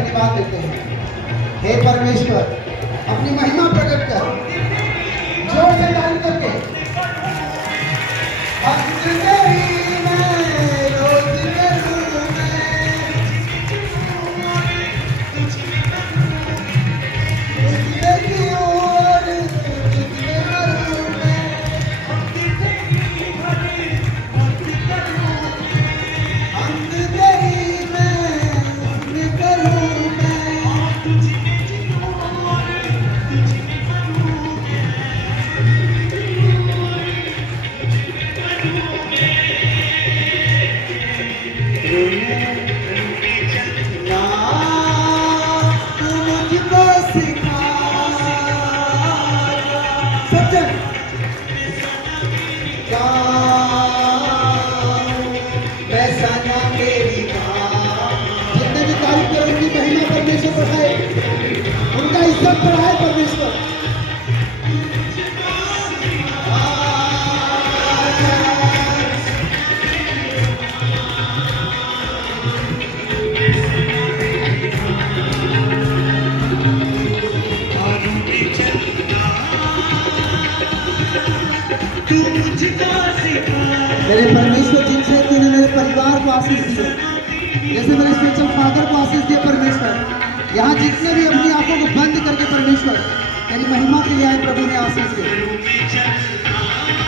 धन्यवाद देते हैं। हे परमेश्वर, अपनी महिमा प्रकट कर, जोर से ताली करके। भक्त तेरी मैं रोज करूं मैं, तुझे की ओर तुझे करूं मैं, भक्त तेरी मैं करूं मैं, उनका इज्जत बढ़ाए परमेश्वर। मेरे परमेश्वर, जिनसे तूने मेरे परिवार को आशीष दी, जैसे मेरे स्पिरिचुअल फादर को आशीष दिया परमेश्वर, यहाँ जितने भी अपनी आंखों को बंद करके परमेश्वर तेरी महिमा के लिए आए, प्रभु ने आशीष दे।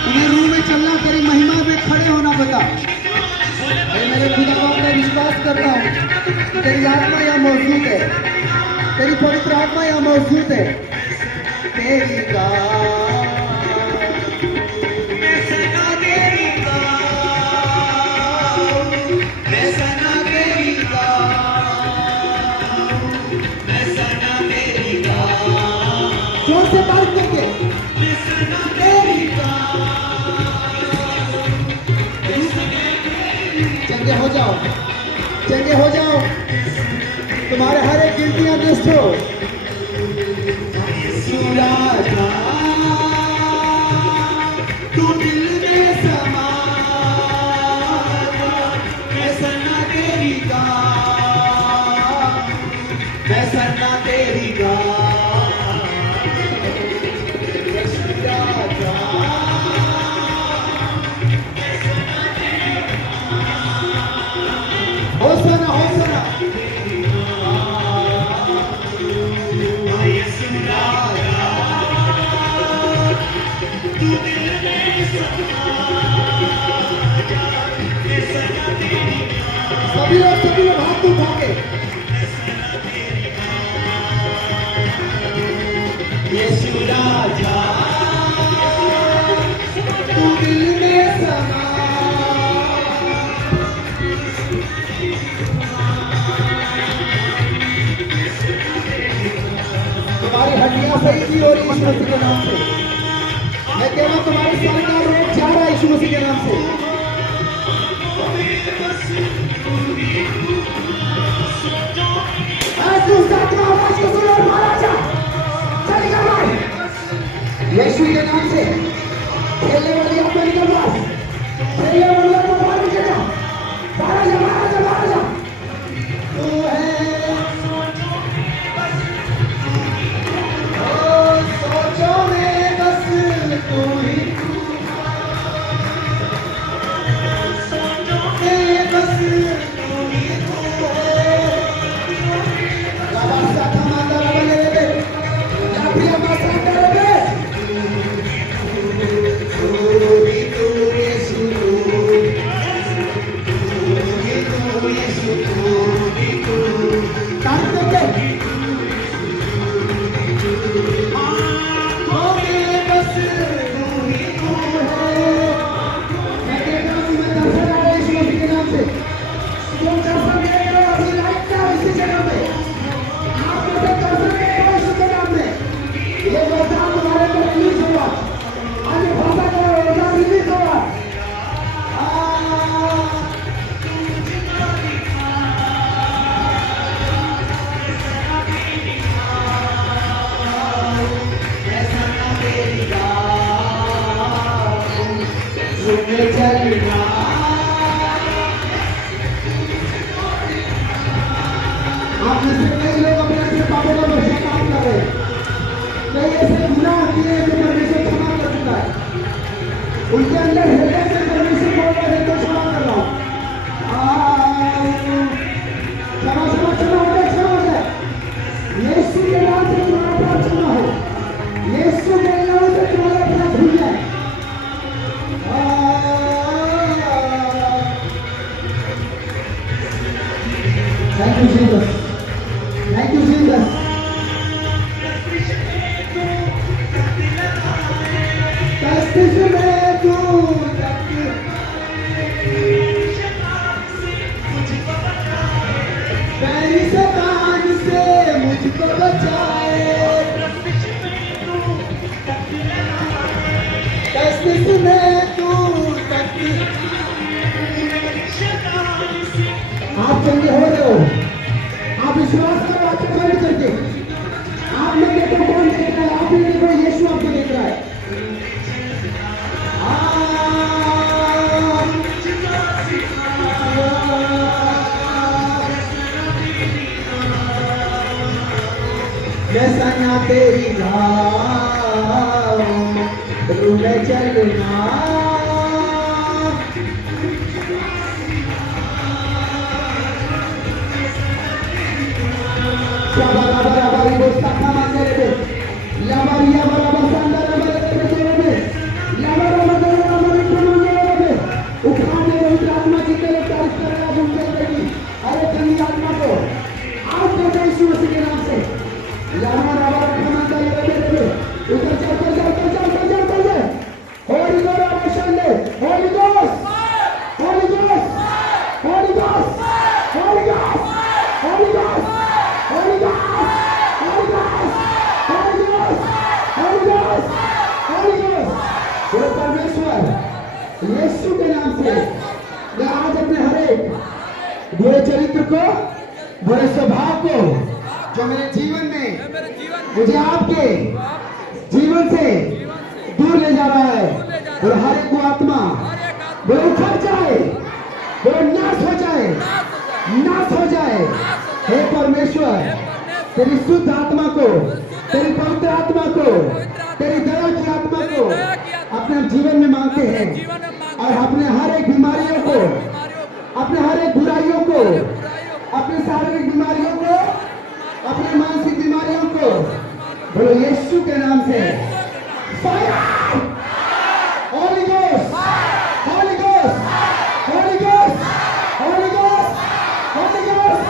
उन्हें रूह में चलना, तेरी महिमा में खड़े होना बता। मेरे खुदा बाप, मैं विश्वास करता हूँ तेरी आत्मा यहाँ मौजूद है, तेरी पवित्र आत्मा यहाँ मौजूद है। तेरी जोर से बात करके चंगे हो जाओ, चंगे हो जाओ, तुम्हारे हर एक गिनतियां नष्ट हो। राजा तू दिल में समा, मैं सन्ना तेरी गा, मैं सन्ना तेरी गा। होसना होसना सभी लोग हाथ उठा के यीशु राजा तू दिल में समा, तुम्हारी हड्डियां सही की और यीशु मसीह के नाम से मैं कह रहा हूं, तुम्हारी सारी का रोग जा रहा है यीशु मसीह के नाम से। यीशु के नाम से खेलने वाली आपको निकल रहा है, खेलने वाली आपको बाहर निकल जा, बाहर जा, बाहर जा, बाहर जा। तू है सोचो में बस तू ही, सोचो में बस तू ही तू है। लाबासा कमांडा बने रे, या प्रिया मासा करे रे। जगह पे कई लोग अपने अपने पापों का पश्चाताप कर रहे हैं, कई ऐसे गुनाह किए जो परमेश्वर क्षमा कर चुका है, उनके अंदर हृदय से परमेश्वर बोल रहे हैं तो क्षमा कर रहा हूं। क्षमा क्षमा क्षमा हो जाए, क्षमा हो जाए। यीशु के नाम से तुम्हारा अपराध क्षमा हो, यीशु के नाम से तुम्हारा अपराध धुल जाए। Thank you, Jesus. Thank you, Jesus. कष्ट में तू पैरी शैतान से मुझको बचाए, कष्ट में तू आप चंगे हो रहे हो, आप विश्वास करो आपको खरीद करके। आप नहीं देखो कौन देख रहा है, आप नहीं देखो यीशु आपको देख रहा है। मैं सना तेरी राह में चलना, यीशु के नाम से मैं आज अपने हर एक बुरे चरित्र को, बुरे स्वभाव को जो मेरे जीवन में मुझे आपके जीवन से दूर ले जा रहा है, और हर एक आत्मा वो उखड़ जाए, वो नाश हो जाए, नाश हो जाए। हे परमेश्वर, तेरी शुद्ध आत्मा को, तेरी पवित्र आत्मा को, तेरी दया की आत्मा को अपने जीवन में मांगते हैं, और अपने हर एक बीमारियों को, अपने हर एक बुराइयों को, अपने शारीरिक बीमारियों को, अपने मानसिक बीमारियों को बोलो यीशु के नाम से fire, Holi ghost, holy ghost, holy ghost, holy ghost, holy ghost,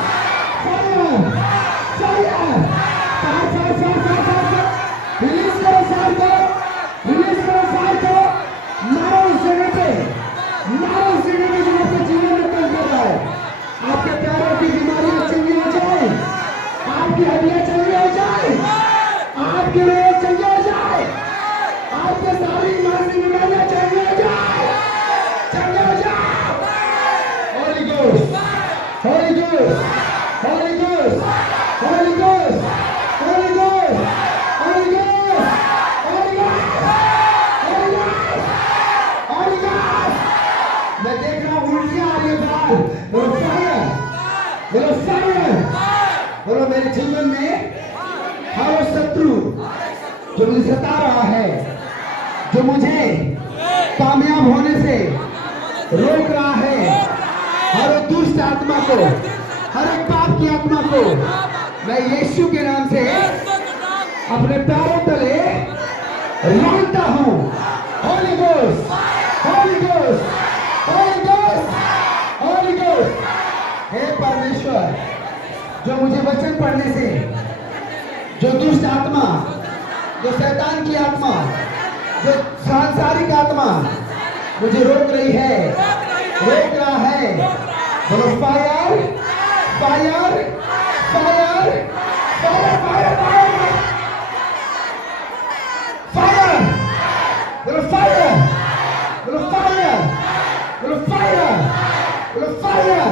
fire, fire, fire, fire, fire, release करो फायर को, रिलीज करो फायर को, मारो उस जगह पे, मारो उस जगह पे जो आपके जीवन में काम कर रहा है। आपके पैरों की बीमारियां चंगी हो जाए, आपकी हड्डियां चंगी हो जाए, आपके रोग चंगे हो जाए, आपके सारी मानसिक बीमारियां चंगी हो जाए, चंगे हो जाए। Holi ghost, holy ghost, holy ghost, holy ghost, holy ghost, holy ghost, holy ghost, holy ghost, holy ghost. मैं देख रहा हूँ उल्टियां आ रही है बाहर, बोलो फायर, बोलो फायर, बोलो मेरे जीवन में हर शत्रु जो मुझे सता रहा है, जो मुझे कामयाब होने से रोक रहा है, हर एक दुष्ट आत्मा को, हर एक पाप की आत्मा को मैं यीशु के नाम से अपने पैरों तले लांघता हूँ। Holy ghost, holy ghost, holy ghost, holy ghost. हे परमेश्वर, जो मुझे वचन पढ़ने से, जो दुष्ट आत्मा, जो शैतान की आत्मा, जो सांसारिक आत्मा मुझे रोक रही है, रोक रहा है, बोलो fire, fire, fire, fire, fire, fire, बोलो फायर, बोलो फायर, बोलो फायर, बोलो फायर,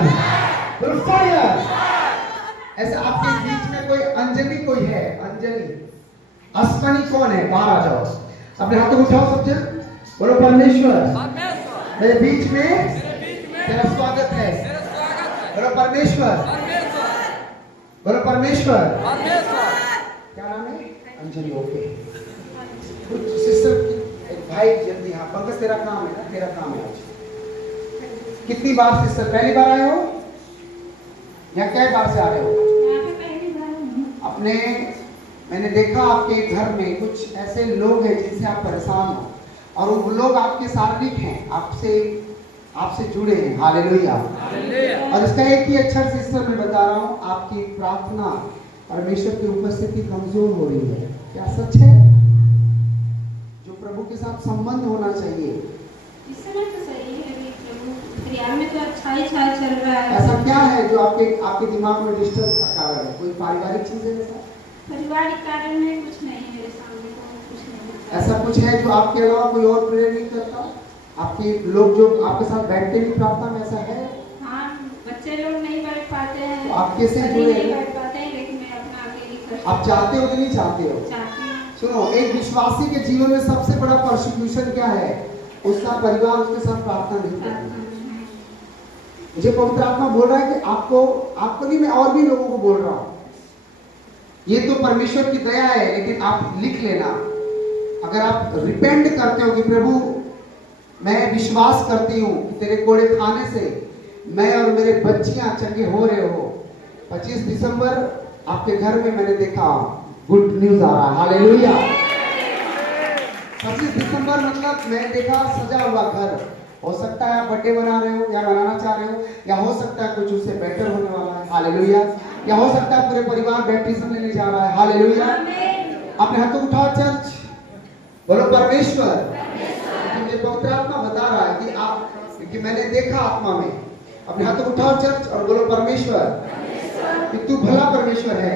बोलो फायर। ऐसा आपके बीच में कोई अंजलि कोई है, अंजलि, अश्वनी कौन है? बाहर आ जाओ, अपने हाथों को उठाओ सब जन, बोलो परमेश्वर मेरे बीच में तेरा स्वागत है, बोलो परमेश्वर बोलो परमेश्वर। परमेश्वर। क्या नाम है? अंजलि। ओके। कुछ सिस्टर एक भाई जल्दी। हाँ पंकज तेरा काम है ना, तेरा काम है आज। कितनी बार सिस्टर? पहली बार आए हो या कई बार से आ रहे हो? अपने मैंने देखा आपके घर में कुछ ऐसे लोग हैं जिनसे आप परेशान हो और वो लोग आपके शारीरिक हैं, आपसे जुड़े हैं। हालेलुया। और इसका एक ही अक्षर सिस्टर मैं बता रहा हूँ, आपकी प्रार्थना परमेश्वर की उपस्थिति कमजोर हो रही है। क्या सच है? जो प्रभु के साथ संबंध होना चाहिए इस समय तो सही है, अभी प्रभु परिवार में तो अच्छा ही चल रहा है। ऐसा क्या है जो आपके दिमाग में डिस्टर्ब का कारण है? कोई पारिवारिक चीज है? ऐसा पारिवारिक कारण में कुछ नहीं है, मेरे सामने तो कुछ नहीं। ऐसा कुछ है जो आपके अलावा कोई और प्रेयर नहीं करता? आपके लोग जो आपके साथ बैठते भी प्रार्थना में, ऐसा है? हाँ, बच्चे लोग नहीं बैठ पाते हैं, तो आप कैसे सभी जुड़े? नहीं बैठ पाते हैं, लेकिन मैं अपना अकेली कर आप चाहते हो कि नहीं चाहते हो? चाहती हूँ। सुनो, एक विश्वासी के जीवन में सबसे बड़ा परसिक्यूशन क्या है? उसका परिवार उसके साथ प्रार्थना नहीं करता। मुझे पवित्र आत्मा बोल रहा है कि आपको नहीं, मैं और भी लोगों को बोल रहा हूँ। ये तो परमेश्वर की दया है, लेकिन आप लिख लेना, अगर आप रिपेंट करते हो कि प्रभु मैं विश्वास करती हूँ कि तेरे कोड़े खाने से मैं और मेरे बच्चियां चंगे हो रहे हो। 25 दिसंबर आपके घर में मैंने देखा गुड न्यूज आ रहा है। हालेलुया। 25 दिसंबर मतलब मैं देखा सजा हुआ घर। हो सकता है आप बर्थडे बना रहे हो या बनाना चाह रहे हो, या हो सकता है कुछ उससे बेटर होने वाला है। हालेलुया। या हो सकता है पूरे परिवार बैप्टिज्म लेने जा रहा है। हालेलुया। अपने हाथों उठाओ चर्च, बोलो परमेश्वर। मुझे पवित्र आत्मा बता रहा है कि मैंने देखा आत्मा में। अपने हाथों उठाओ चर्च और बोलो परमेश्वर कि तू भला परमेश्वर है।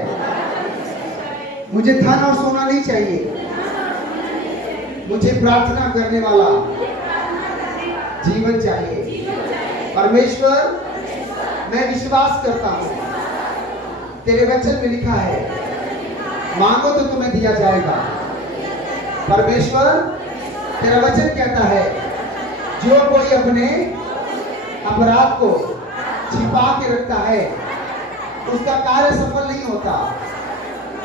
मुझे धन और सोना नहीं चाहिए, मुझे प्रार्थना करने वाला जीवन चाहिए। परमेश्वर मैं विश्वास करता हूँ, तेरे वचन में लिखा है मांगो तो तुम्हें दिया जाएगा। परमेश्वर तेरा वचन कहता है जो कोई अपने अपराध को छिपा के रखता है उसका कार्य सफल नहीं होता,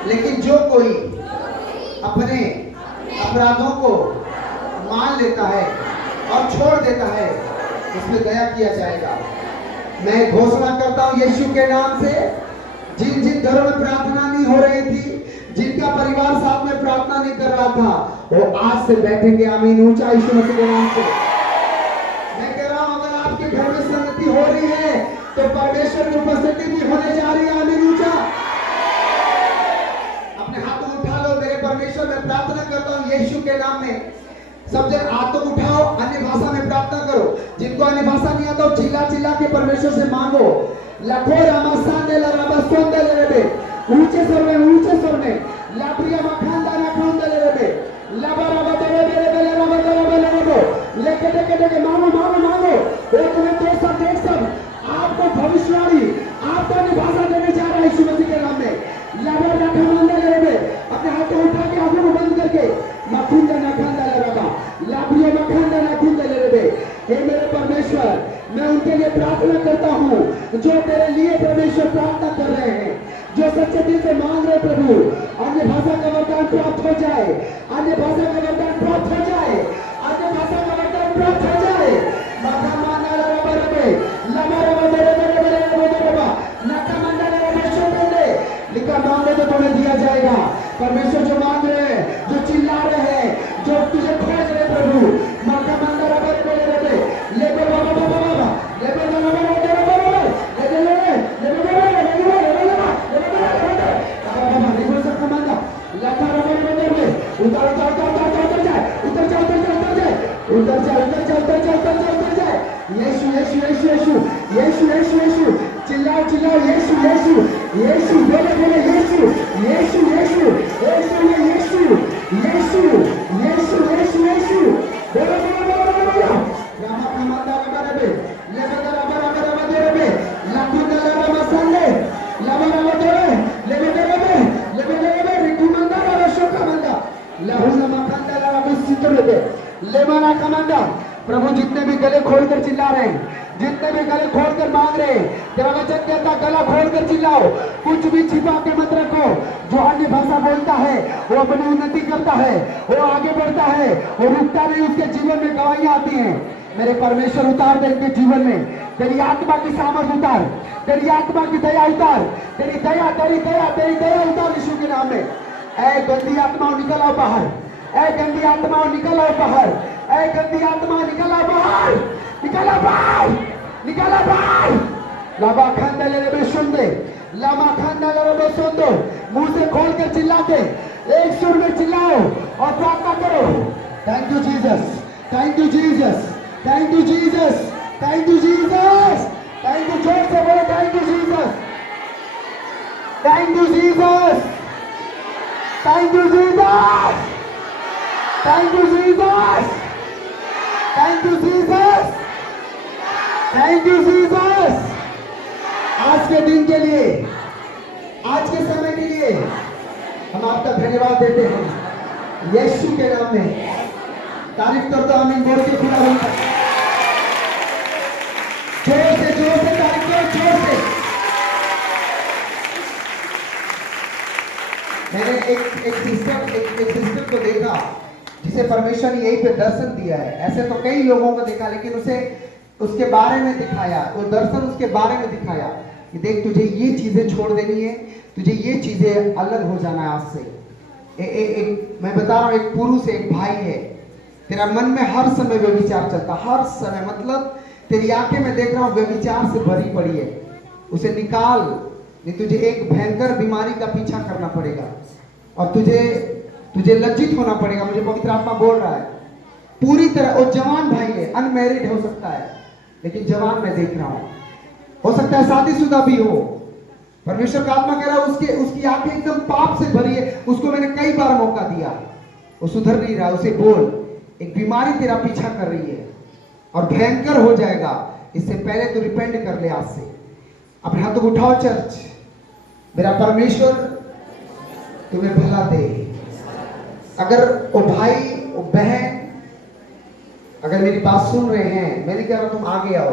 लेकिन जो कोई अपने अपराधों को मान लेता है और छोड़ देता है उसमें दया किया जाएगा। मैं घोषणा करता हूँ यीशु के नाम से, जिन जिन घरों में प्रार्थना नहीं हो रही थी, जिनका परिवार साथ में प्रार्थना नहीं कर रहा था, वो आज से बैठेंगे। आमीन। ऊंचा यीशु मसीह के नाम से मैं कह रहा हूं, अगर आपके घर में संगति हो रही है तो परमेश्वर की उपस्थिति भी होने जा रही है। आमीन। ऊंचा अपने हाथ उठा लो। मेरे परमेश्वर मैं प्रार्थना करता हूं यीशु के नाम में। सब जन हाथों उठाओ, अन्य भाषा में प्रार्थना करो। जिनको अन्य भाषा नहीं आता चिल्ला चिल्ला के परमेश्वर से मांगो। लखो रामा सांदे लराबा सोंदे लेबे, ऊंचे स्वर में लाप्रिया मखांदा ना खांदे लेबे, लबराबा देबे लेबे लराबा देबे लेबे, लेके देके मांगो। एक में देख सब आपको भविष्यवाणी, आपको अन्य भाषा देने जा रहा है यीशु मसीह के नाम में। लबरा ना खांदे लेबे, अपने हाथों उठा के आंखों को बंद करके मखुंदा ना खांदा लराबा, लाप्रिया मखांदा ना खांदे लेबे। हे मेरे परमेश्वर, मैं उनके लिए प्रार्थना करता हूँ जो तेरे लिए परमेश्वर प्रार्थना कर रहे हैं, जो सच्चे दिल से मांग रहे प्रभु। अन्य भाषा का वरदान प्राप्त हो जाए, अन्य भाषा का वरदान प्राप्त हो जाए, अन्य भाषा का वरदान प्राप्त हो जाए। माथा माना लबा रबे, लबा रबा दे रबा, नाका मंदा रबा शोदे। लिखा मांगे तो तुम्हें दिया जाएगा। परमेश्वर जो मांग रहे हैं, जो चिल्ला रहे हैं, जो तुझे खोज रहे प्रभु, माथा मंदा रबा रबे, लेबे बाबा बाबा, लेबे बाबा बाबा दे रबा रबे, लेबे उतर जाए। यीशु चिल्लाओ यीशु बोले यीशु बोले रामा कमांदा रबे, लेबे रबा दे लाकुंदा रबा संदे, लबा लेबे रिकुमंदा रबा शोका मंदा, लाहुना मखंदा रबा सितरे लेमाना कमांदा प्रभु जितने भी गले खोलकर चिल्ला रहे हैं, जितने भी गले खोलकर मांग रहे हैं, तेरा वचन कहता गला खोलकर चिल्लाओ, कुछ भी छिपा के मत रखो। जो अन्य भाषा बोलता है वो अपनी उन्नति करता है, वो आगे बढ़ता है, वो रुकता नहीं, उसके जीवन में गवाहियां आती हैं। मेरे परमेश्वर उतार दे इनके जीवन में तेरी आत्मा की सामर्थ उतार, तेरी आत्मा की दया उतार, तेरी दया उतार यीशु के नाम में। ऐ गंदी आत्मा निकल आओ बाहर, ऐ गंदी आत्मा निकल आओ बाहर, ऐ गंदी आत्मा निकल आओ बाहर, निकल आओ बाहर, निकल आओ बाहर। लामा खंडले रे सुन दे, लामा खंडले रे सुन दो, मुंह से खोल कर चिल्ला दे, एक सुर में चिल्लाओ और प्रार्थना करो। Thank you Jesus, thank you Jesus, thank you Jesus, thank you Jesus, thank you. जोर से बोलो thank you Jesus, thank you Jesus, thank you Jesus, thank you Jesus, thank you Jesus, thank you Jesus. आज के दिन के लिए, आज के समय के लिए हम आपका धन्यवाद देते हैं यीशु के नाम में। तारीफ कर दो आमीन बोल के खुदा बोल, जोर से तारीफ करो, जोर से। मैंने एक सिस्टर को देखा जिसे परमेश्वर ने यहीं पे दर्शन दिया है। ऐसे तो कई लोगों को देखा, लेकिन उसे उसके बारे में दिखाया, वो दर्शन उसके बारे में दिखाया कि देख तुझे ये चीजें छोड़ देनी है, तुझे ये चीजें अलग हो जाना है आज से। मैं बता रहा हूँ, एक पुरुष एक भाई है, तेरा मन में हर समय व्यभिचार चलता, हर समय, मतलब तेरी आंखें में देख रहा हूँ व्यभिचार से भरी पड़ी है, उसे निकाल, नहीं तुझे एक भयंकर बीमारी का पीछा करना पड़ेगा और तुझे लज्जित होना पड़ेगा। मुझे पवित्र आत्मा बोल रहा है पूरी तरह। और जवान भाई है, अनमैरिड हो सकता है, लेकिन जवान मैं देख रहा हूं, हो सकता है शादीशुदा भी हो। परमेश्वर का आत्मा कह रहा है उसकी आंखें एकदम पाप से भरी है, उसको मैंने कई बार मौका दिया, वो सुधर नहीं रहा। उसे बोल, एक बीमारी तेरा पीछा कर रही है और भयंकर हो जाएगा, इससे पहले तो रिपेंट कर ले आज से। अपने हाथों को उठाओ चर्च। मेरा परमेश्वर तुम्हें भला दे। अगर वो भाई वो बहन अगर मेरी बात सुन रहे हैं, मैं नहीं कह रहा तुम आगे आओ,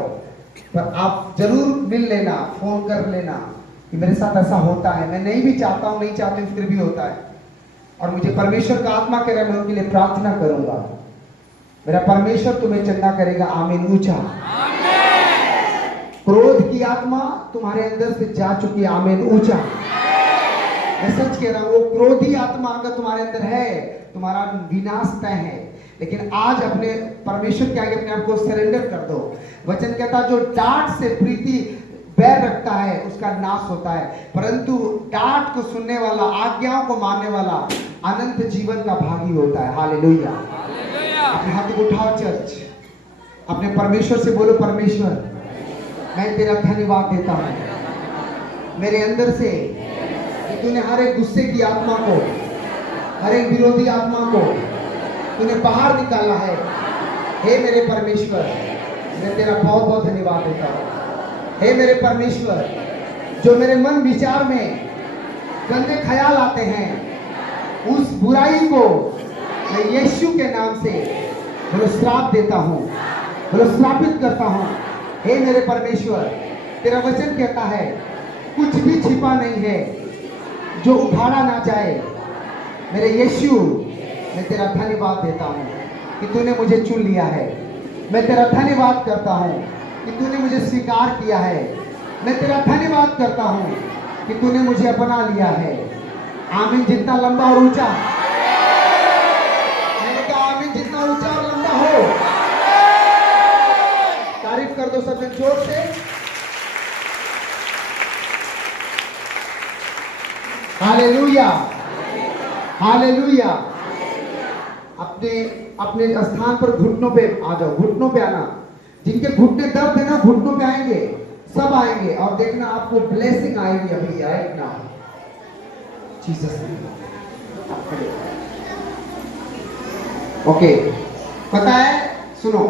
पर आप जरूर मिल लेना, फोन कर लेना कि मेरे साथ ऐसा होता है। मैं नहीं भी चाहता हूं, नहीं चाहती हूं, फिर भी होता है और मुझे परमेश्वर का आत्मा कह रहा है मैं उनके लिए प्रार्थना करूंगा। मेरा परमेश्वर तुम्हें चंगा करेगा। आमीन। ऊंचा क्रोध की आत्मा तुम्हारे अंदर से जा चुकी है। आमीन। ऊंचा मैं सच कह रहा हूं, वो क्रोधी आत्मा अगर तुम्हारे अंदर है, तुम्हारा विनाश तय है। लेकिन आज अपने परमेश्वर के आगे अपने आप को सरेंडर कर दो। वचन कहता जो डांट से प्रीति बैर रखता है उसका नाश होता है, परंतु डांट को सुनने वाला, आज्ञाओं को मानने वाला अनंत जीवन का भागी होता है। हालेलुया। अपने हाथ को उठाओ चर्च, अपने परमेश्वर से बोलो, परमेश्वर मैं तेरा धन्यवाद देता हूं मेरे अंदर से कि तूने हर एक गुस्से की आत्मा को, हर एक विरोधी आत्मा को तूने बाहर निकाला है। हे मेरे परमेश्वर, मैं तेरा बहुत बहुत धन्यवाद देता हूँ। हे मेरे परमेश्वर, जो मेरे मन विचार में गंदे ख्याल आते हैं, उस बुराई को मैं यीशु के नाम से बोलो श्राप देता हूँ, बोलो श्रापित करता हूँ। हे मेरे परमेश्वर, तेरा वचन कहता है कुछ भी छिपा नहीं है जो उखाड़ा ना जाए। मेरे यीशु, मैं तेरा धन्यवाद देता हूँ कि तूने मुझे चुन लिया है। मैं तेरा धन्यवाद करता हूँ कि तूने मुझे स्वीकार किया है। मैं तेरा धन्यवाद करता हूँ कि तूने मुझे अपना लिया है। आमीन। जितना लंबा और ऊंचा, मैंने कहा आमीन, जितना ऊंचा और लंबा हो। तारीफ कर दो सबने जोर से। Hallelujah, hallelujah. अपने अपने स्थान पर घुटनों पे आ जाओ, घुटनों पे आना। जिनके घुटने दर्द है ना, घुटनों पे आएंगे, सब आएंगे और देखना आपको ब्लेसिंग आएगी अभी राइट नाउ। Jesus okay. पता है, सुनो,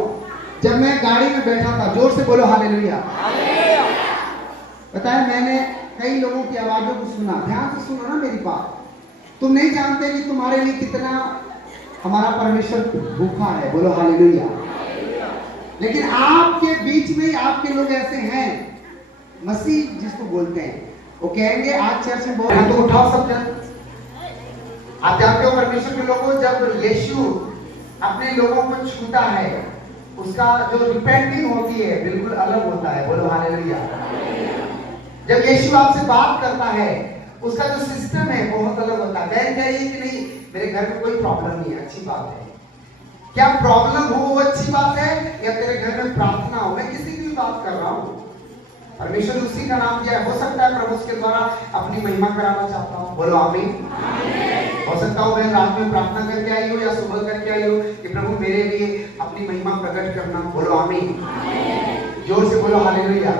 जब मैं गाड़ी में बैठा था, जोर से बोलो हालेलुया। पता है, मैंने कई लोगों की आवाजों को सुना। ध्यान से सुनो ना मेरी बात। तुम नहीं जानते कि तुम्हारे लिए कितना हमारा परमेश्वर भूखा है। बोलो हालेलुया। लेकिन आपके बीच में आपके लोग ऐसे हैं, मसीह जिसको बोलते हैं, वो कहेंगे आज चर्च में बोल तो उठाओ सब जन। आप जानते हो परमेश्वर के लोगों, जब यीशु अपने लोगों को छूता है, उसका जो रिपेंटिंग होती है बिल्कुल अलग होता है। बोलो हालेलुया। जब यीशु आपसे बात करता है, उसका जो सिस्टम है बहुत अलग होता है। बहन कह रही है कि नहीं मेरे घर में कोई प्रॉब्लम नहीं है, अच्छी बात है। क्या प्रॉब्लम हो वो अच्छी बात है, या तेरे घर में प्रार्थना हो, मैं किसी की भी बात कर रहा हूँ। परमेश्वर उसी का नाम दिया है। हो सकता है प्रभु उसके द्वारा अपनी महिमा कराना चाहता हूँ। बोलो आमीन। हो सकता हो मैं रात में प्रार्थना करके आई हो या सुबह करके आई हो कि प्रभु मेरे लिए अपनी महिमा प्रकट करना। बोलो आमीन। जोर से बोलो हालेलुया,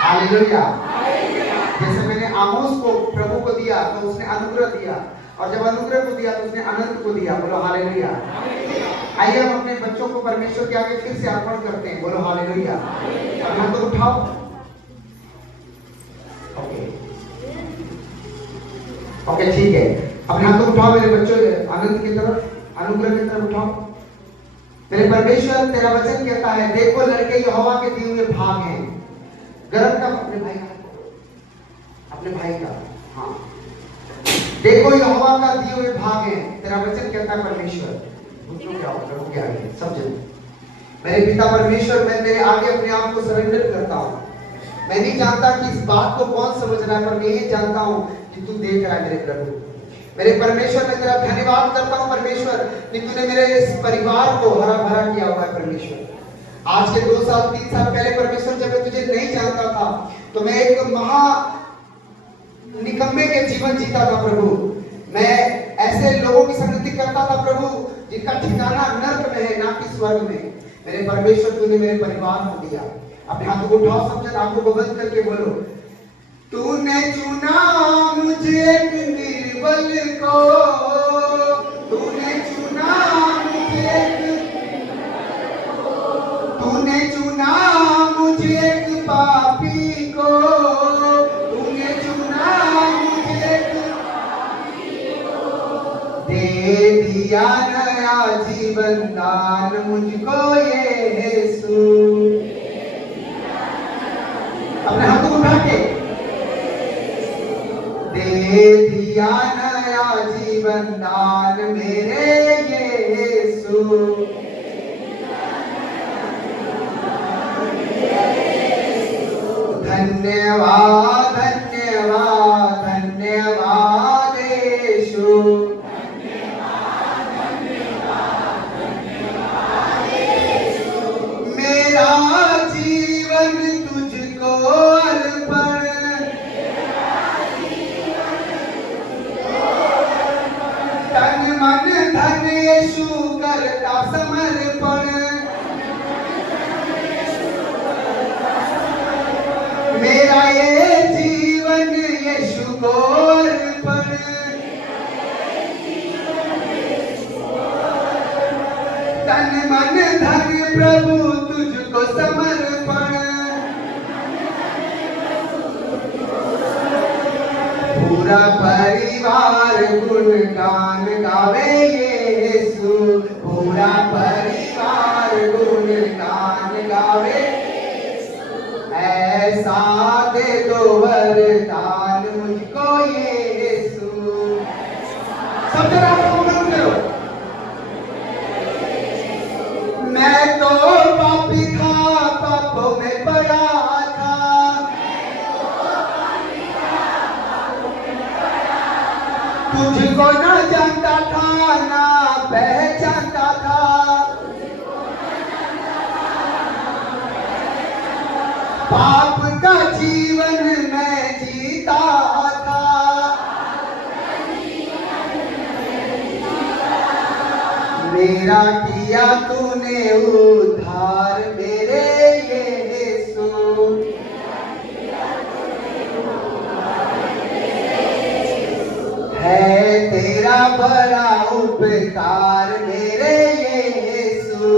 हालेलुया। जैसे मैंने आमोस को प्रभु को दिया तो उसने अनुग्रह दिया, और जब अनुग्रह को दिया तो उसने अनंत को दिया। बोलो हालेलुया। आइए हम अपने बच्चों को परमेश्वर के आगे फिर से अर्पण करते हैं। बोलो हालेलुया। और हाथ तो उठाओ। ओके ठीक है, अपने हाथ को उठाओ मेरे बच्चों, अनंत की तरफ, अनुग्रह की तरफ उठाओ। मेरे परमेश्वर तेरा वचन कहता है, देखो लड़के यहोवा के दिए हुए भाग हैं। गर्भ का अपने भाई का, अपने भाई का, हाँ, देखो यहोवा का दिए हुए भाग हैं। तेरा वचन कहता है परमेश्वर, क्या प्रभु के आगे सब जन। मेरे पिता परमेश्वर, मैं तेरे आगे अपने आप को सरेंडर करता हूँ। मैं नहीं जानता कि इस बात को कौन समझ रहा है, पर मैं ये जानता हूँ कि तू देख रहा है मेरे प्रभु। मेरे परमेश्वर, मैं तेरा धन्यवाद करता हूँ परमेश्वर कि तूने मेरे इस परिवार को हरा भरा किया हुआ है परमेश्वर। आज के 2 साल 3 साल पहले परमेश्वर, जब मैं तुझे नहीं जानता था तो मैं एक महा निकम्मे के जीवन जीता था प्रभु। मैं ऐसे लोगों की संगति करता था प्रभु जिनका ठिकाना नर्क में है, ना कि स्वर्ग में। मेरे परमेश्वर, तूने मेरे परिवार को दिया। अपने हाथों को उठाओ सब जन, आंखों को बंद करके बोलो, तूने चुना मुझे एक निर्बल को, तूने चुना मुझे, तूने चुना मुझे एक पापी को, तूने चुना मुझे एक पापी को, दे दिया नया जीवन दान मुझको यीशु। अपने हाथों को उठा के, दे दिया नया जीवन दान मेरे यीशु। धन्यवाद धन्यवाद धन्यवाद यीशु। मेरा जीवन तुझको अर्पण, तन मन धन यीशु करता समर्पण। मेरा ये जीवन यीशु को अर्पण, तन मन धन प्रभु तुझको समर्पण। पूरा परिवार गुणगान गावे यीशु, पूरा परिवार गुणगान गावे। ऐसा दे दो वरदान मुझको यीशु। सब जरा आंखें करो। मैं तो पापी था, पापों में पड़ा था, तुझको न जानता था ना पहचानता था। पाप का जीवन मैं जीता था, मेरा किया तूने उद्धार मेरे यीशु। है तेरा बड़ा उपकार मेरे यीशु।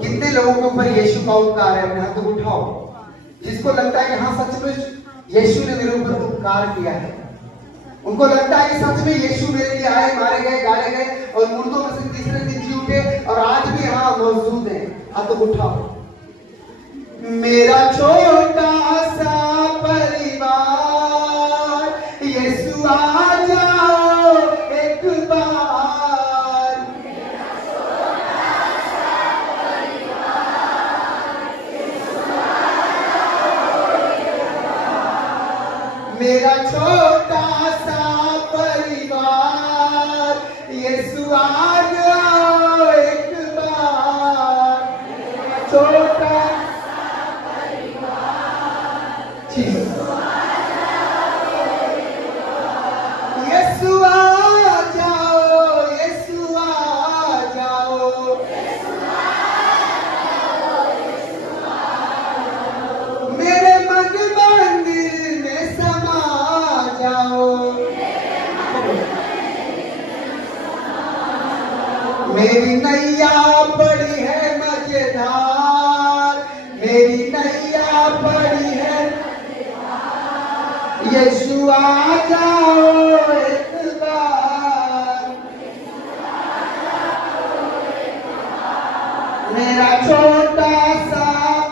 कितने लोगों के ऊपर यीशु का उपकार है? अपने हाथों को उठाओ जिसको लगता है कि हाँ सचमुच यीशु ने मेरे ऊपर उपकार किया है। उनको लगता है कि सच में यीशु मेरे लिए आए, मारे गए, गाड़े गए और मुर्दों में से तीसरे दिन जी उठे और आज भी यहाँ मौजूद हैं। हाथों को उठाओ। मेरा छोटा सा परिवार, यीशु आ जाओ एक बार। मेरा छोटा सा परिवार, यीशु आ जाओ एक बार। छोटा यीशु आ जाओ, यीशु आ जाओ। मेरे मन मंदिर में समा जाओ। मेरी नैया बड़ी है मजेदार, मेरी नैया बड़ी है। यीशु आ जाओ एक बार। मेरा छोटा सा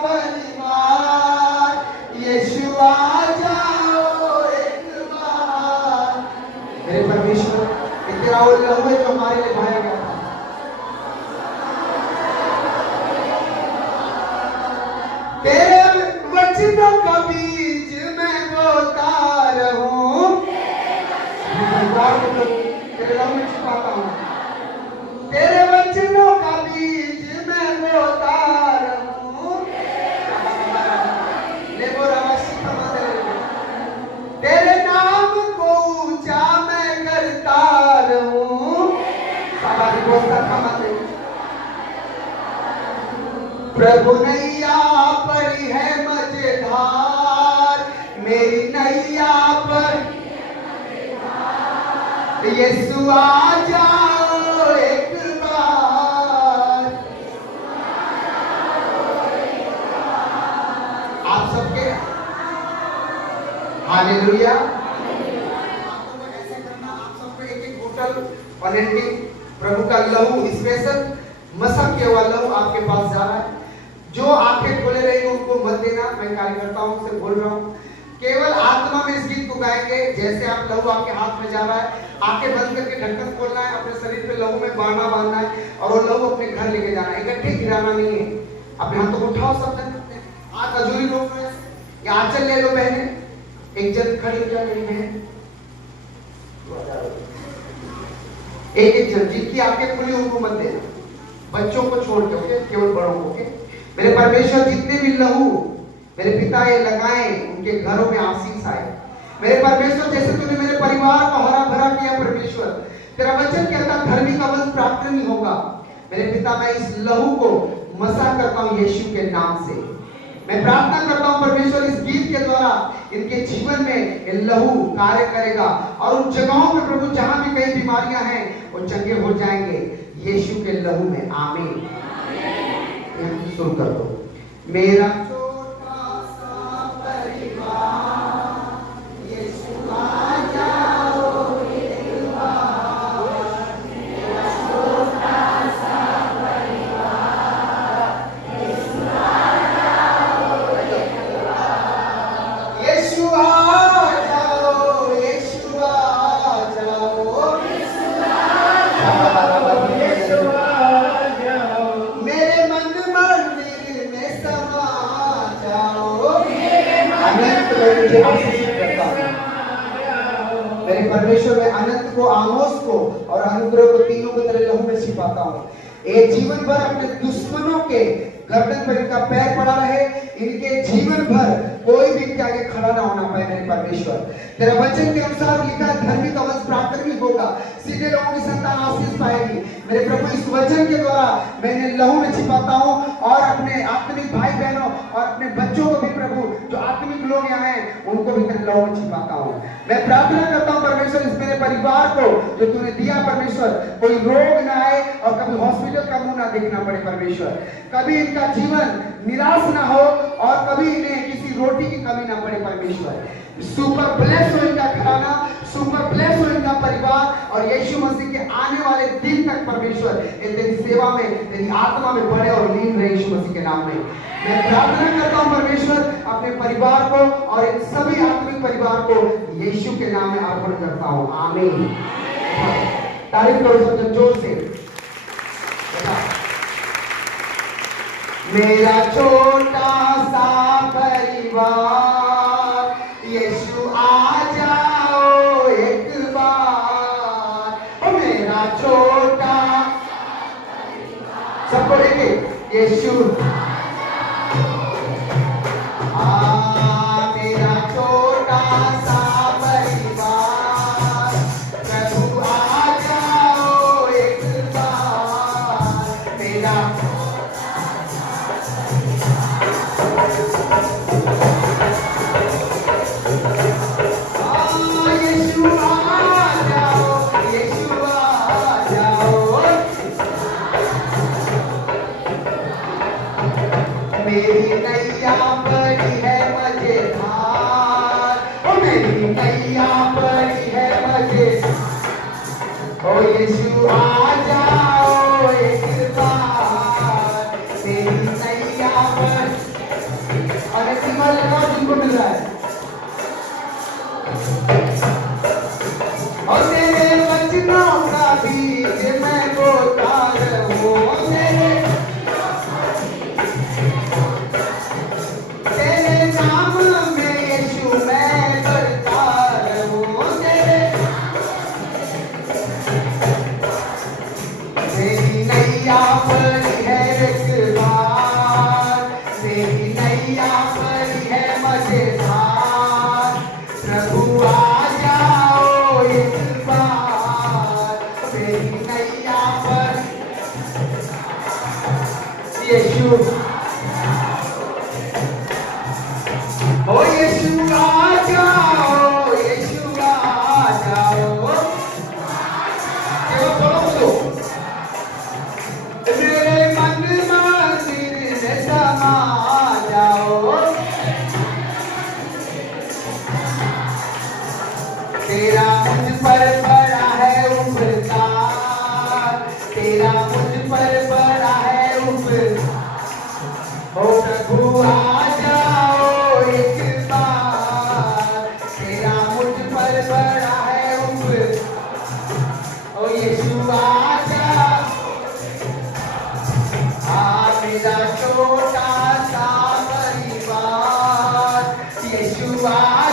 परिवार, यीशु आ जाओ एक बार। मेरे परमेश्वर, तेरा वो लहू है जो हमारे लिए बहाया गया था। तेरे वचनों का बीज मैं बोता रहूं, तेरे लहू में छिपाता हूं। तेरे वचनों का बीज मैं बोता रहूं। तेरे नाम को ऊंचा मैं करता रहूं। प्रभु नैया पड़ी है मजेदार, मेरी नैया पर यीशु आ जाओ एक बार। आप सबके हालेलुया। ऐसे करना, आप सबको एक एक बोतल ऑनेंटिंग प्रभु का लहू, स्पेशल मसक किया हुआ लहू आपके पास जा रहा है। जो आंखें खोले रहेंगे उनको मत देना। मैं कार्यकर्ताओं से बोल रहा हूँ, केवल आत्मा में इस गीत को गाएंगे। जैसे आप लहू आपके हाथ में जा रहा है, आंखें बंद करके ढक्कन खोलना है, अपने शरीर पे लहू में बांधना बांधना है और वो लहू अपने घर लेके जाना है। इकट्ठे गिराना नहीं है। अपने हाथों को उठाओ, सब जन हाथ अजूरी लोग या आंचल ले लो। बहने एक जन खड़ी हो जाए, मेरी बहन एक एक जन जिनकी आंखें खुली उनको मत देना, बच्चों को छोड़ के, ओके, केवल बड़ों को। ओके मेरे परमेश्वर, जितने भी लहू मेरे पिता ये लगाए उनके घरों में आशीष आए। मेरे परमेश्वर, जैसे तूने मेरे परिवार को हरा भरा किया परमेश्वर, तेरा वचन कहता धर्मी का वंश प्राप्त नहीं होगा। मेरे पिता, मैं इस लहू को मसा करता हूं यीशु के नाम से। मैं प्रार्थना करता हूं परमेश्वर, इस गीत के द्वारा इनके जीवन में ये लहू कार्य करेगा और उन जगहों पे प्रभु जहां भी कई बीमारियां हैं वो चंगे हो जाएंगे यीशु के लहू में। आमीन। शुरू कर दो। मेरा छोटा सा परिवार, यीशु आ जाओ एक बार। मेरा छोटा सा परिवार, यीशु आ जाओ एक बार। यीशु आ जाओ, यीशु आ जाओ, यीशु आ जाओ। मेरे मन मंदिर में समा जाओ। मेरे परमेश्वर, में अनंत को, आमोस को और अनुग्रह को, तीनों को तेरे लहू में छिपाता हूँ। एक जीवन भर अपने दुश्मनों के गर्दन पर इनका पैर पड़ा रहे, इनके जीवन भर कोई भी इनके आगे खड़ा ना होना पाए। मेरे परमेश्वर, तेरा वचन के अनुसार लिखा है धर्मी का वंश प्राप्त नहीं होगा, सीधे लोगों की संतान आशीष पाएगी। मेरे प्रभु, इस वचन के द्वारा मैं इन्हें लहू में छिपाता हूँ और अपने आत्मिक भाई बहनों और अपने बच्चों को भी प्रभु, जो आत्मिक लोग यहाँ हैं उनको भी तेरे लहू में छिपाता हूँ। मैं प्रार्थना करता हूँ परमेश्वर, इस मेरे परिवार को जो तूने दिया परमेश्वर, कोई रोग ना आए और कभी हॉस्पिटल का मुंह ना देखना पड़े परमेश्वर, कभी इनका जीवन निराश ना हो और कभी इन्हें किसी रोटी की कमी ना पड़े परमेश्वर। सुपर ब्लेस हो इनका खाना, सुपर ब्लेस हो इनका परिवार और यीशु मसीह के आने वाले दिन तक परमेश्वर इन तेरी सेवा में, तेरी आत्मा में बढ़े और लीन रहे यीशु मसीह के नाम में। मैं प्रार्थना करता हूँ परमेश्वर अपने परिवार को और इन सभी आत्मिक परिवार को यीशु के नाम में अर्पण करता हूँ। आमीन। तारीफ करो सब जन जोर से। मेरा छोटा सा परिवार यीशु आ जाओ एक बार। ओ मेरा छोटा सबको लेके यीशु मेरा छोटा सा परिवार प्रभु आ जाओ एक बार। मेरा यीशु आ जाओ, यीशु आ जाओ। मेरी नैया बड़ी है मजेदार, ओ मेरी नैया बड़ी है मजेदार। ओ यीशु आ जाओ एक बार। मेरी नैया बड़ी और एक बार लगाओ जिनको मिल रहा है। और तेरे वचनों का बीज मैं बोता रहूं, तेरे नाम में यीशु मैं बढ़ता रहूं। मेरी नैया बड़ी है एक बार, मेरी नैया बड़ी है मजेदार। प्रभु आ जाओ एक बार। मेरी नैया पर यीशु, ओ यीशु आ जाओ, यीशु आ जाओ। बोलो मेरे मन मंदिर में समा जाओ। तेरा मुझ पर बड़ा है उपकार, तेरा मुझ पर बड़ा है उपकार। ओ प्रभु आ जाओ एक बार। तेरा मुझ पर बड़ा है उपकार। ओ यीशु आ जाओ। मेरा छोटा सा परिवार यीशु आ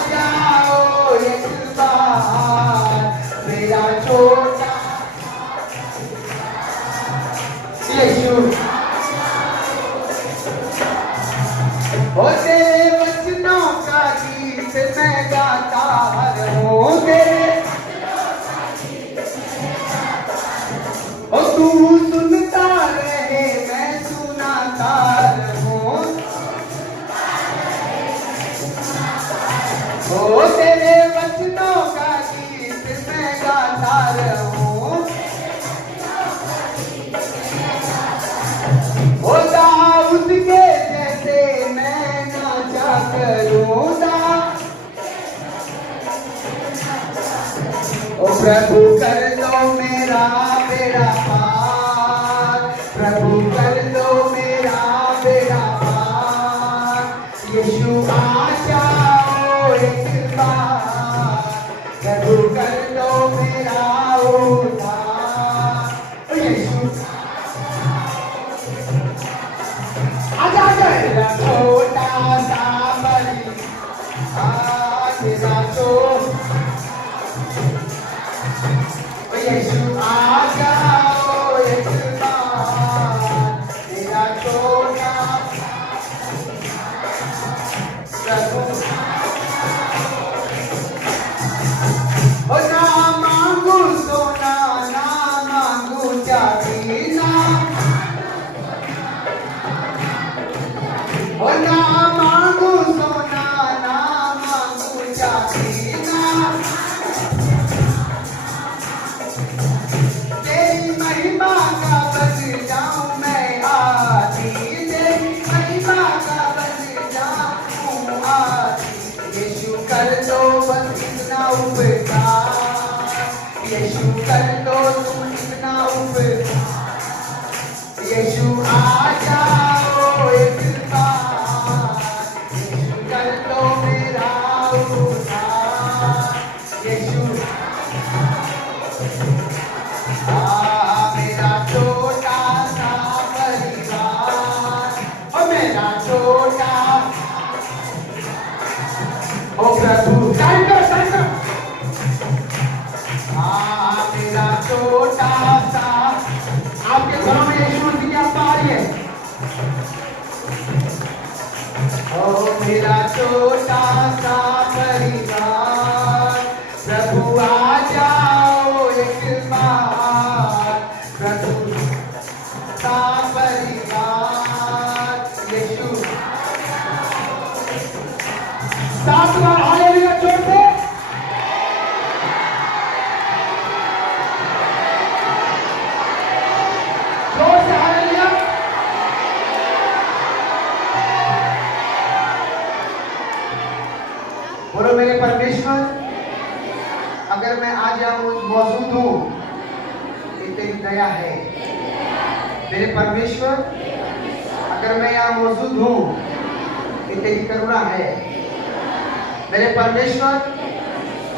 जाओ एक बार। मेरा छोटा यीशु, ओ तेरे वचनों का गीत मैं गाता रहूं। तेरे ओ तू सुनता रहे मैं सुनाता रहूं। ओ तेरे वचनों का गीत मैं गाता रहूं। ओ दाऊद के जैसे मैं नाचा करूं। ओ प्रभु कर दो मेरा बेड़ा पार, प्रभु कर दो मेरा बेड़ा पार। यीशु आ जाओ एक बार। प्रभु कर दो मेरा उद्धार। यीशु आजा मेरा छोटा सा परिवार, मेरा यीशु आ जाओ एक बार। मेरा छोटा प्रभु, ओ ना मांगू सोना ना मांगू चांदी ना, ओ ना मांगू सोना ना मांगू चांदी ना। तेरी महिमा का बन जाऊं मैं आदि, तेरी महिमा का बन जाऊं आदि। यीशु कर दो बस इतना उपकार। यीशु कर दो तुम इतना ऊपर, यीशु आ जाओ एक बार, यीशु कर दो मेरा उद्धार, यीशु मेरा छोटा सा परिवार, ओ मेरा छोटा, ओ प्रभु मेरा छोटा सा, आपके घरों में यीशु की आत्मा आ रही है। ओ मेरा छोटा सा परिवार, प्रभु आ जाओ एक बार, प्रभु सा परिवार, यीशु 7 बार हालेलुया जोर से। बोलो मेरे परमेश्वर, अगर मैं आज यहाँ मौजूद हूँ ये तेरी दया है। मेरे परमेश्वर, अगर मैं यहाँ मौजूद हूँ ये तेरी करुणा है। मेरे परमेश्वर,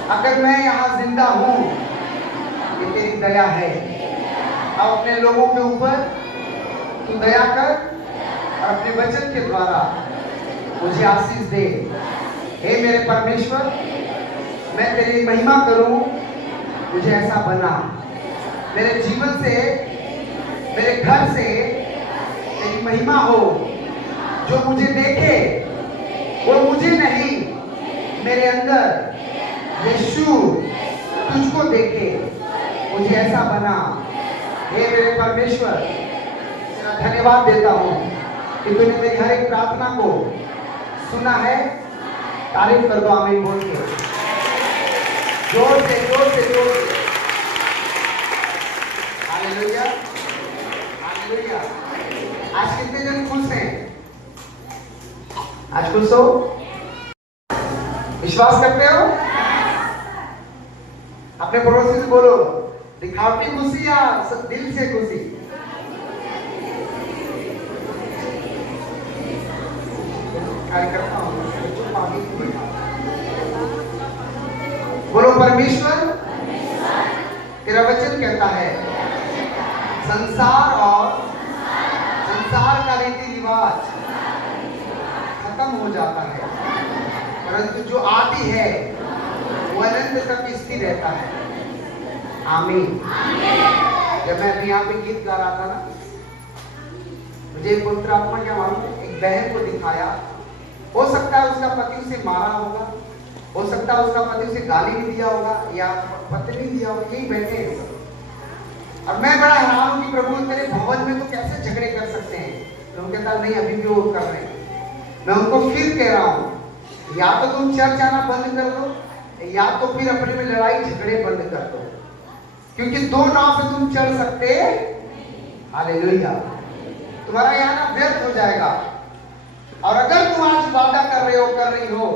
अगर मैं यहाँ जिंदा हूँ ये तेरी दया है। अब अपने लोगों के ऊपर तू दया कर और अपने वचन के द्वारा मुझे आशीष दे। हे मेरे परमेश्वर, मैं तेरी महिमा करूं, मुझे ऐसा बना। मेरे जीवन से, मेरे घर से तेरी महिमा हो। जो मुझे देखे वो मुझे नहीं, मेरे अंदर यीशु तुझको देखे, मुझे ऐसा बना। हे मेरे परमेश्वर, तेरा धन्यवाद देता हूँ कि तूने मेरी हर एक प्रार्थना को सुना है। तारीफ कर दो आमीन बोल के, जोर से जोर से जोर से। Hallelujah hallelujah. आज कितने जन खुश हैं? आज खुश हो? विश्वास करते हो? अपने पड़ोसी से बोलो, दिखावटी खुशी या दिल से खुशी? कार्यकर्ता हूं, बोलो परमेश्वर, तेरा वचन कहता है संसार और संसार का रीति रिवाज खत्म हो जाता है, परंतु जो आदि है वो अनंत तक स्थिर रहता है। आमीन। जब मैं अभी यहाँ पे गीत गा रहा था ना, मुझे पवित्र आत्मा क्या मालूम, एक बहन को दिखाया। हो सकता है उसका पति उसे मारा होगा, हो सकता है उसका पति उसे गाली भी दिया होगा या पत्नी दिया होगा, यही बैठे हैं सब। और मैं बड़ा हैरान हूँ कि प्रभु तेरे भवन में तो कैसे झगड़े कर सकते हैं। तो वो कहता नहीं, अभी भी वो कर रहे हैं। मैं उनको फिर कह रहा हूँ, या तो तुम चर्च आना बंद कर दो, या तो फिर अपने में लड़ाई झगड़े बंद कर दो, क्योंकि दो नाव पे तुम चढ़ सकते। हालेलुया। तुम्हारा यहाँ ना व्यर्थ हो जाएगा। और अगर तुम आज वादा कर रहे हो, कर रही हो,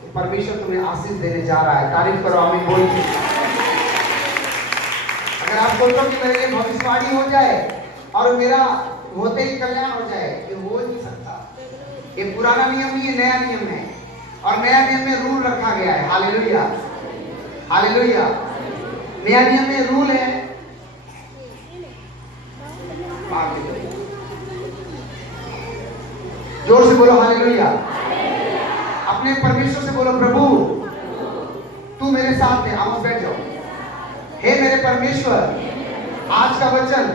तो परमेश्वर तुम्हें आशीष देने जा रहा है। तारीफ करो आमीन बोल के। अगर आप सोचो कि मेरे लिए भविष्यवाणी हो जाए और मेरा होते ही कल्याण हो जाए, ये हो नहीं सकता। ये पुराना नियम नहीं है, नया नियम है। और नया नियम में रूल रखा गया है। Hallelujah hallelujah. नया नियम में रूल है, जोर से बोलो हालेलुया। अपने परमेश्वर से बोलो, प्रभु तू मेरे साथ है। आप बैठ जाओ। हे मेरे परमेश्वर, आज का वचन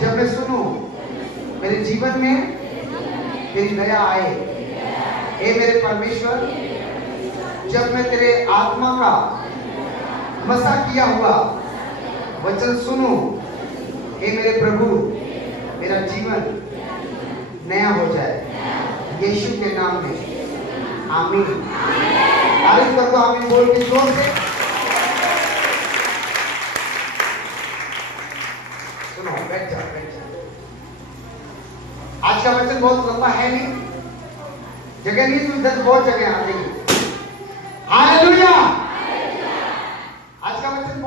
जब मैं सुनूं, मेरे जीवन में तेरी दया आए। हे मेरे परमेश्वर, जब मैं तेरे आत्मा का मसा किया हुआ वचन सुनूं, हे मेरे प्रभु, मेरा जीवन नया हो जाए, यीशु के नाम में आमीन। तारीफ कर दो आमीन बोल के जोर से। सुनो, बैठ जाओ बैठ जाओ। आज का वचन बहुत लंबा है नहीं, जगह नहीं तो इधर बहुत जगह आ जाएगी। हालेलुया। आज का वचन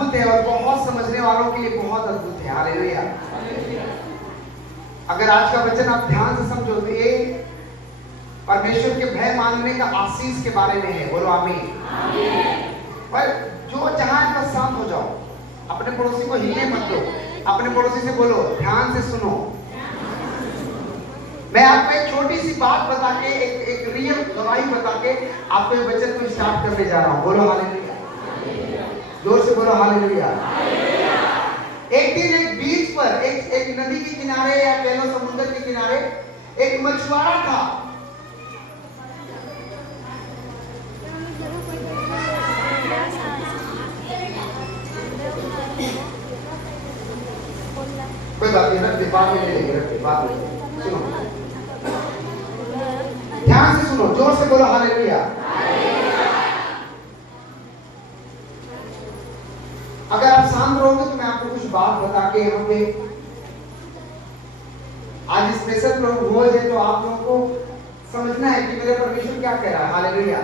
अद्भुत है और बहुत समझने वालों के लिए बहुत अद्भुत है। हालेलुया। अगर आज का वचन आप ध्यान से समझो तो ये परमेश्वर के भय मानने का आशीष के बारे में है। बोलो आमीन। पर जो जहां है बस शांत हो जाओ, अपने पड़ोसी को हिलने मत दो, अपने पड़ोसी से बोलो ध्यान से सुनो। मैं आपको एक छोटी सी बात बता के एक रियल गवाही बता के आपको ये वचन को स्टार्ट करने जा रहा हूं। बोलो हालेलुया, जोर से बोलो हालेलुया। एक दिन एक बीच पर एक नदी के किनारे या कह लो समुद्र के किनारे एक मछुआरा था। कोई बात नहीं, रख बाद में ले लेंगे, रख बाद में। सुनो, ध्यान से सुनो, जोर से बोलो हालेलुया। अगर आप शांत रहोगे तो मैं आपको कुछ बात बता के यहाँ पे आज स्पेशल प्रोग्राम है, तो आप लोगों को समझना है कि मेरा परमेश्वर क्या कह रहा है। हालेलुया।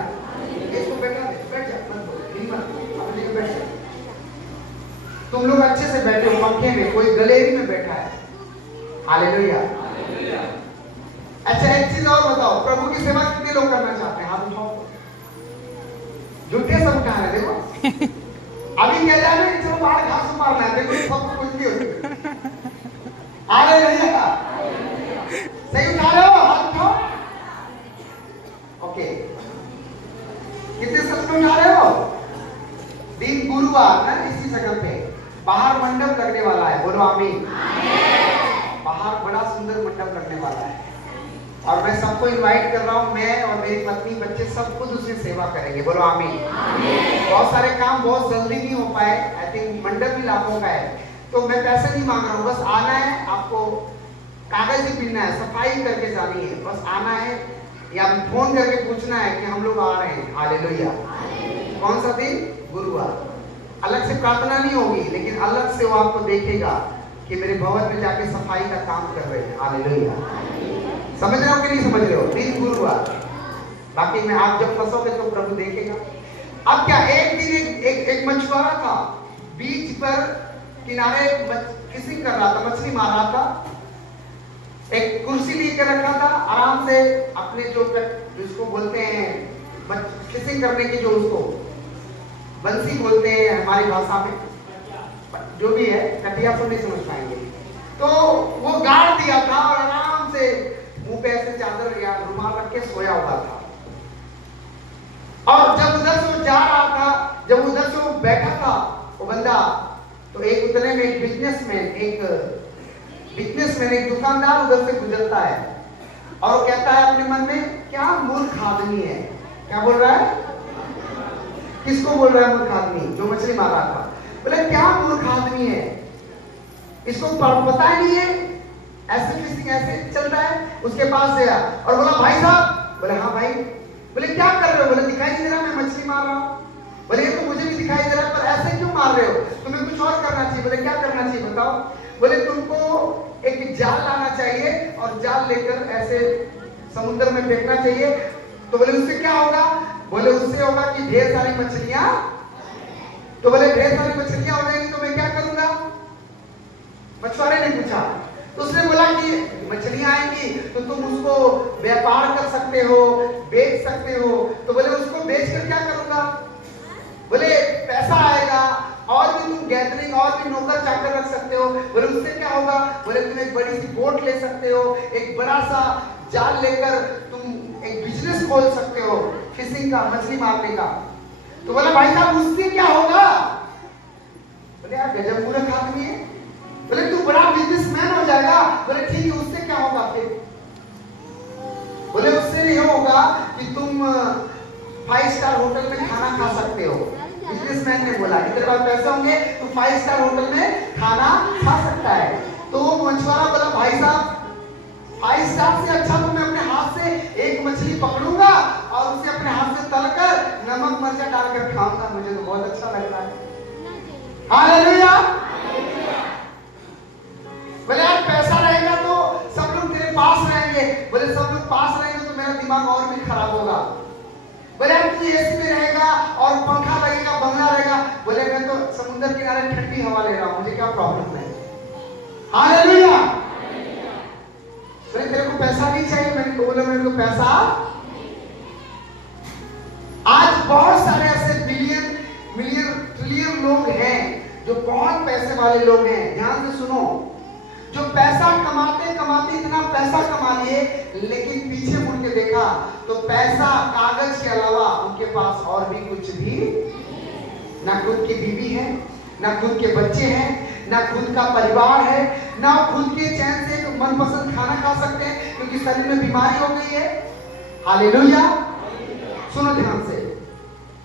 इसको बैठ जा, मत बोल, अपने जगह बैठ जा। तुम लोग अच्छे से बैठे हो पंखे में, कोई गैलरी में बैठा है। हालेलुया। अच्छा एक चीज और बताओ, प्रभु की सेवा कितने लोग करना चाहते हैं? हाथ उठाओ। झूठे सब उठा रहे, देखो अभी कह जाए ना चलो बाहर घास मारना है, देखो सबको कुछ भी होती। हालेलुया। सही उठा रहे हो? हाथ उठाओ। ओके, कितने सच में उठा रहे हो? दिन गुरुवार ना इसी जगह पे बाहर मंडप लगने वाला है। बोलो आमीन। बाहर बड़ा सुंदर मंडप लगने वाला है और मैं सबको इनवाइट कर रहा हूँ। मैं और मेरी पत्नी बच्चे सब खुद उसकी सेवा करेंगे। बोलो आमीन। बहुत सारे काम बहुत जल्दी नहीं हो पाए, आई थिंक मंडप भी लाखों का है, तो मैं पैसे नहीं मांग रहा हूँ, बस आना है, आपको कागज ही पीना है, सफाई करके जानी है, बस आना है या फोन करके पूछना है कि हम लोग आ रहे हैं। हालेलुया। कौन सा दिन? गुरुवार। अलग से प्रार्थना नहीं होगी, लेकिन अलग से वो आपको देखेगा कि मेरे भवन में जाके सफाई का काम कर रहे हैं। हालेलुया। समझ रहे हो कि नहीं समझ रहे हो? दिन गुरुवार। बाकी में आप जब फंसोगे तो प्रभु देखेगा। अब क्या, एक दिन एक मछुआरा था, बीच पर किनारे फिशिंग कर रहा था, मछली मार रहा था। एक कुर्सी लेकर रखा था, आराम से अपने जो जिसको बोलते हैं फिशिंग करने की, जो उसको बंसी बोलते हैं हमारी भाषा में, जो भी है, कटिया तो नहीं समझ पाएंगे, तो वो गाड़ दिया था और आराम से मुंह पे ऐसे चादर या रुमाल रख के सोया हुआ था। और जब उधर से वो जा रहा था, जब उधर से वो बैठा था वो बंदा, तो एक उतने में एक बिजनेसमैन, एक दुकानदार उधर से गुजरता है और वो कहता है अपने मन में, क्या मूर्ख आदमी है। क्या बोल रहा है? किसको बोल रहा है मूर्ख आदमी? जो मछली मार रहा था। बोले क्या मूर्ख आदमी है, इसको पता ही नहीं है, ऐसे फिशिंग ऐसे चल रहा है। उसके पास गया और बोला भाई साहब। बोले हाँ भाई। बोले क्या कर रहे हो? बोले दिखाई नहीं दे रहा, मैं मछली मार रहा हूँ। बोले ये तो मुझे भी दिखाई दे रहा है, पर ऐसे क्यों मार रहे हो? तुम्हें कुछ और करना चाहिए। बोले क्या करना चाहिए बताओ? बोले तुमको एक जाल लाना चाहिए और जाल लेकर ऐसे समुद्र में फेंकना चाहिए। तो बोले उससे क्या होगा? बोले उससे होगा कि ढेर सारी मछलियां। तो बोले ढेर सारी मछलियां हो जाएंगी तो मैं क्या करूंगा? मछुआरे ने पूछा। तो उसने बोला कि मछलियां आएंगी तो तुम उसको व्यापार कर सकते हो, बेच सकते हो। तो बोले उसको बेचकर क्या करूंगा? बोले पैसा आएगा और भी तुम गैदरिंग और भी नौकर चाकर रख सकते हो। बोले उससे क्या होगा? बोले तुम एक बड़ी सी बोट ले सकते हो, एक बड़ा सा जाल लेकर तुम एक बिजनेस खोल सकते हो फिशिंग का, मछली मारने का। तो बोला भाई साहब उससे क्या होगा? बोले यार गजब मूर्ख आदमी है। बोले तू बड़ा बिजनेसमैन हो जाएगा। बोले ठीक है, उससे क्या होगा फिर? बोले उससे ये होगा कि तुम 5 स्टार होटल में खाना खा सकते हो। बिजनेसमैन ने बोला कि तेरे पास पैसे होंगे तो 5 स्टार होटल में खाना खा सकता है। तो वो मछुआरा बोला भाई साहब 5 स्टार से अच्छा तो मैं अपने हाथ से एक मछली पकड़ूंगा और उसे अपने हाथ से तलकर नमक मिर्चा डालकर खाऊंगा, मुझे तो बहुत अच्छा लग रहा है। हालेलुया। बोले यार पैसा रहेगा तो सब लोग तेरे पास रहेंगे। बोले सब लोग पास रहेंगे तो मेरा दिमाग और भी खराब होगा। बोले अब तू एसी में रहेगा और पंखा लगेगा, बंगला रहेगा। बोले मैं तो समुद्र किनारे ठंडी हवा ले रहा हूं, मुझे क्या प्रॉब्लम है। हालेलुया। बोले तेरे को पैसा नहीं चाहिए, मैंने बोला मेरे को पैसा। आज बहुत सारे ऐसे बिलियन मिलियन ट्रिलियन लोग हैं जो बहुत पैसे वाले लोग हैं। ध्यान से सुनो, जो पैसा कमाते कमाते इतना पैसा कमा लिए, लेकिन पीछे मुड़ के देखा तो पैसा कागज के अलावा उनके पास और भी कुछ भी, ना खुद की बीवी है, ना खुद के बच्चे हैं, ना खुद का परिवार है, ना खुद के चैन से एक मनपसंद खाना खा सकते हैं क्योंकि शरीर में बीमारी हो गई है। हालेलुया। सुनो ध्यान से,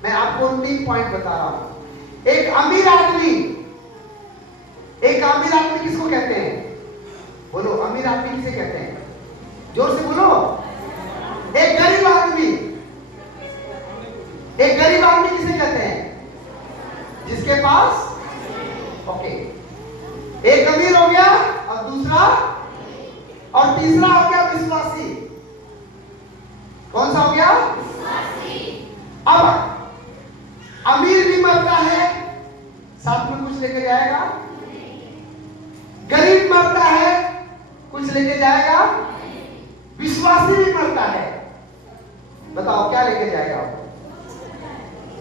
मैं आपको 3 पॉइंट बता रहा हूं। एक अमीर आदमी किसको कहते हैं? बोलो, अमीर आदमी किसे कहते हैं? जोर से बोलो। एक गरीब आदमी किसे कहते हैं? जिसके पास, ओके, एक अमीर हो गया और दूसरा और तीसरा हो गया विश्वासी। कौन सा हो गया? विश्वासी। अब अमीर भी मरता है, साथ में कुछ लेके जाएगा। गरीब मरता है, कुछ लेके जाएगा। विश्वासी भी मरता है, बताओ क्या लेके जाएगा?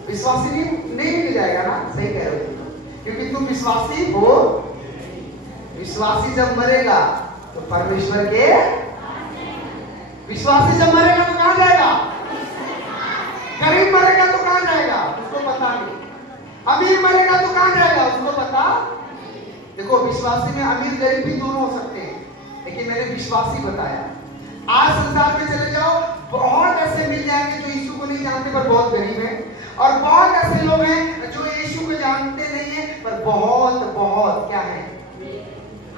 विश्वासी नहीं लेके जाएगा ना। सही कह रहे हो, क्योंकि तुम विश्वासी हो। विश्वासी जब मरेगा तो परमेश्वर के, विश्वासी जब मरेगा तो कहां जाएगा? गरीब मरेगा तो कहां जाएगा? उसको पता नहीं। अमीर मरेगा तो कहां जाएगा? उसको पता। देखो, विश्वासी में अमीर गरीब भी दोनों हो सकते हैं, लेकिन मैंने विश्वासी बताया। आज संसार में चले जाओ, बहुत ऐसे मिल जाएंगे जो यीशु को नहीं जानते पर बहुत गरीब हैं, और बहुत ऐसे लोग हैं जो यीशु को जानते नहीं है पर बहुत बहुत क्या है,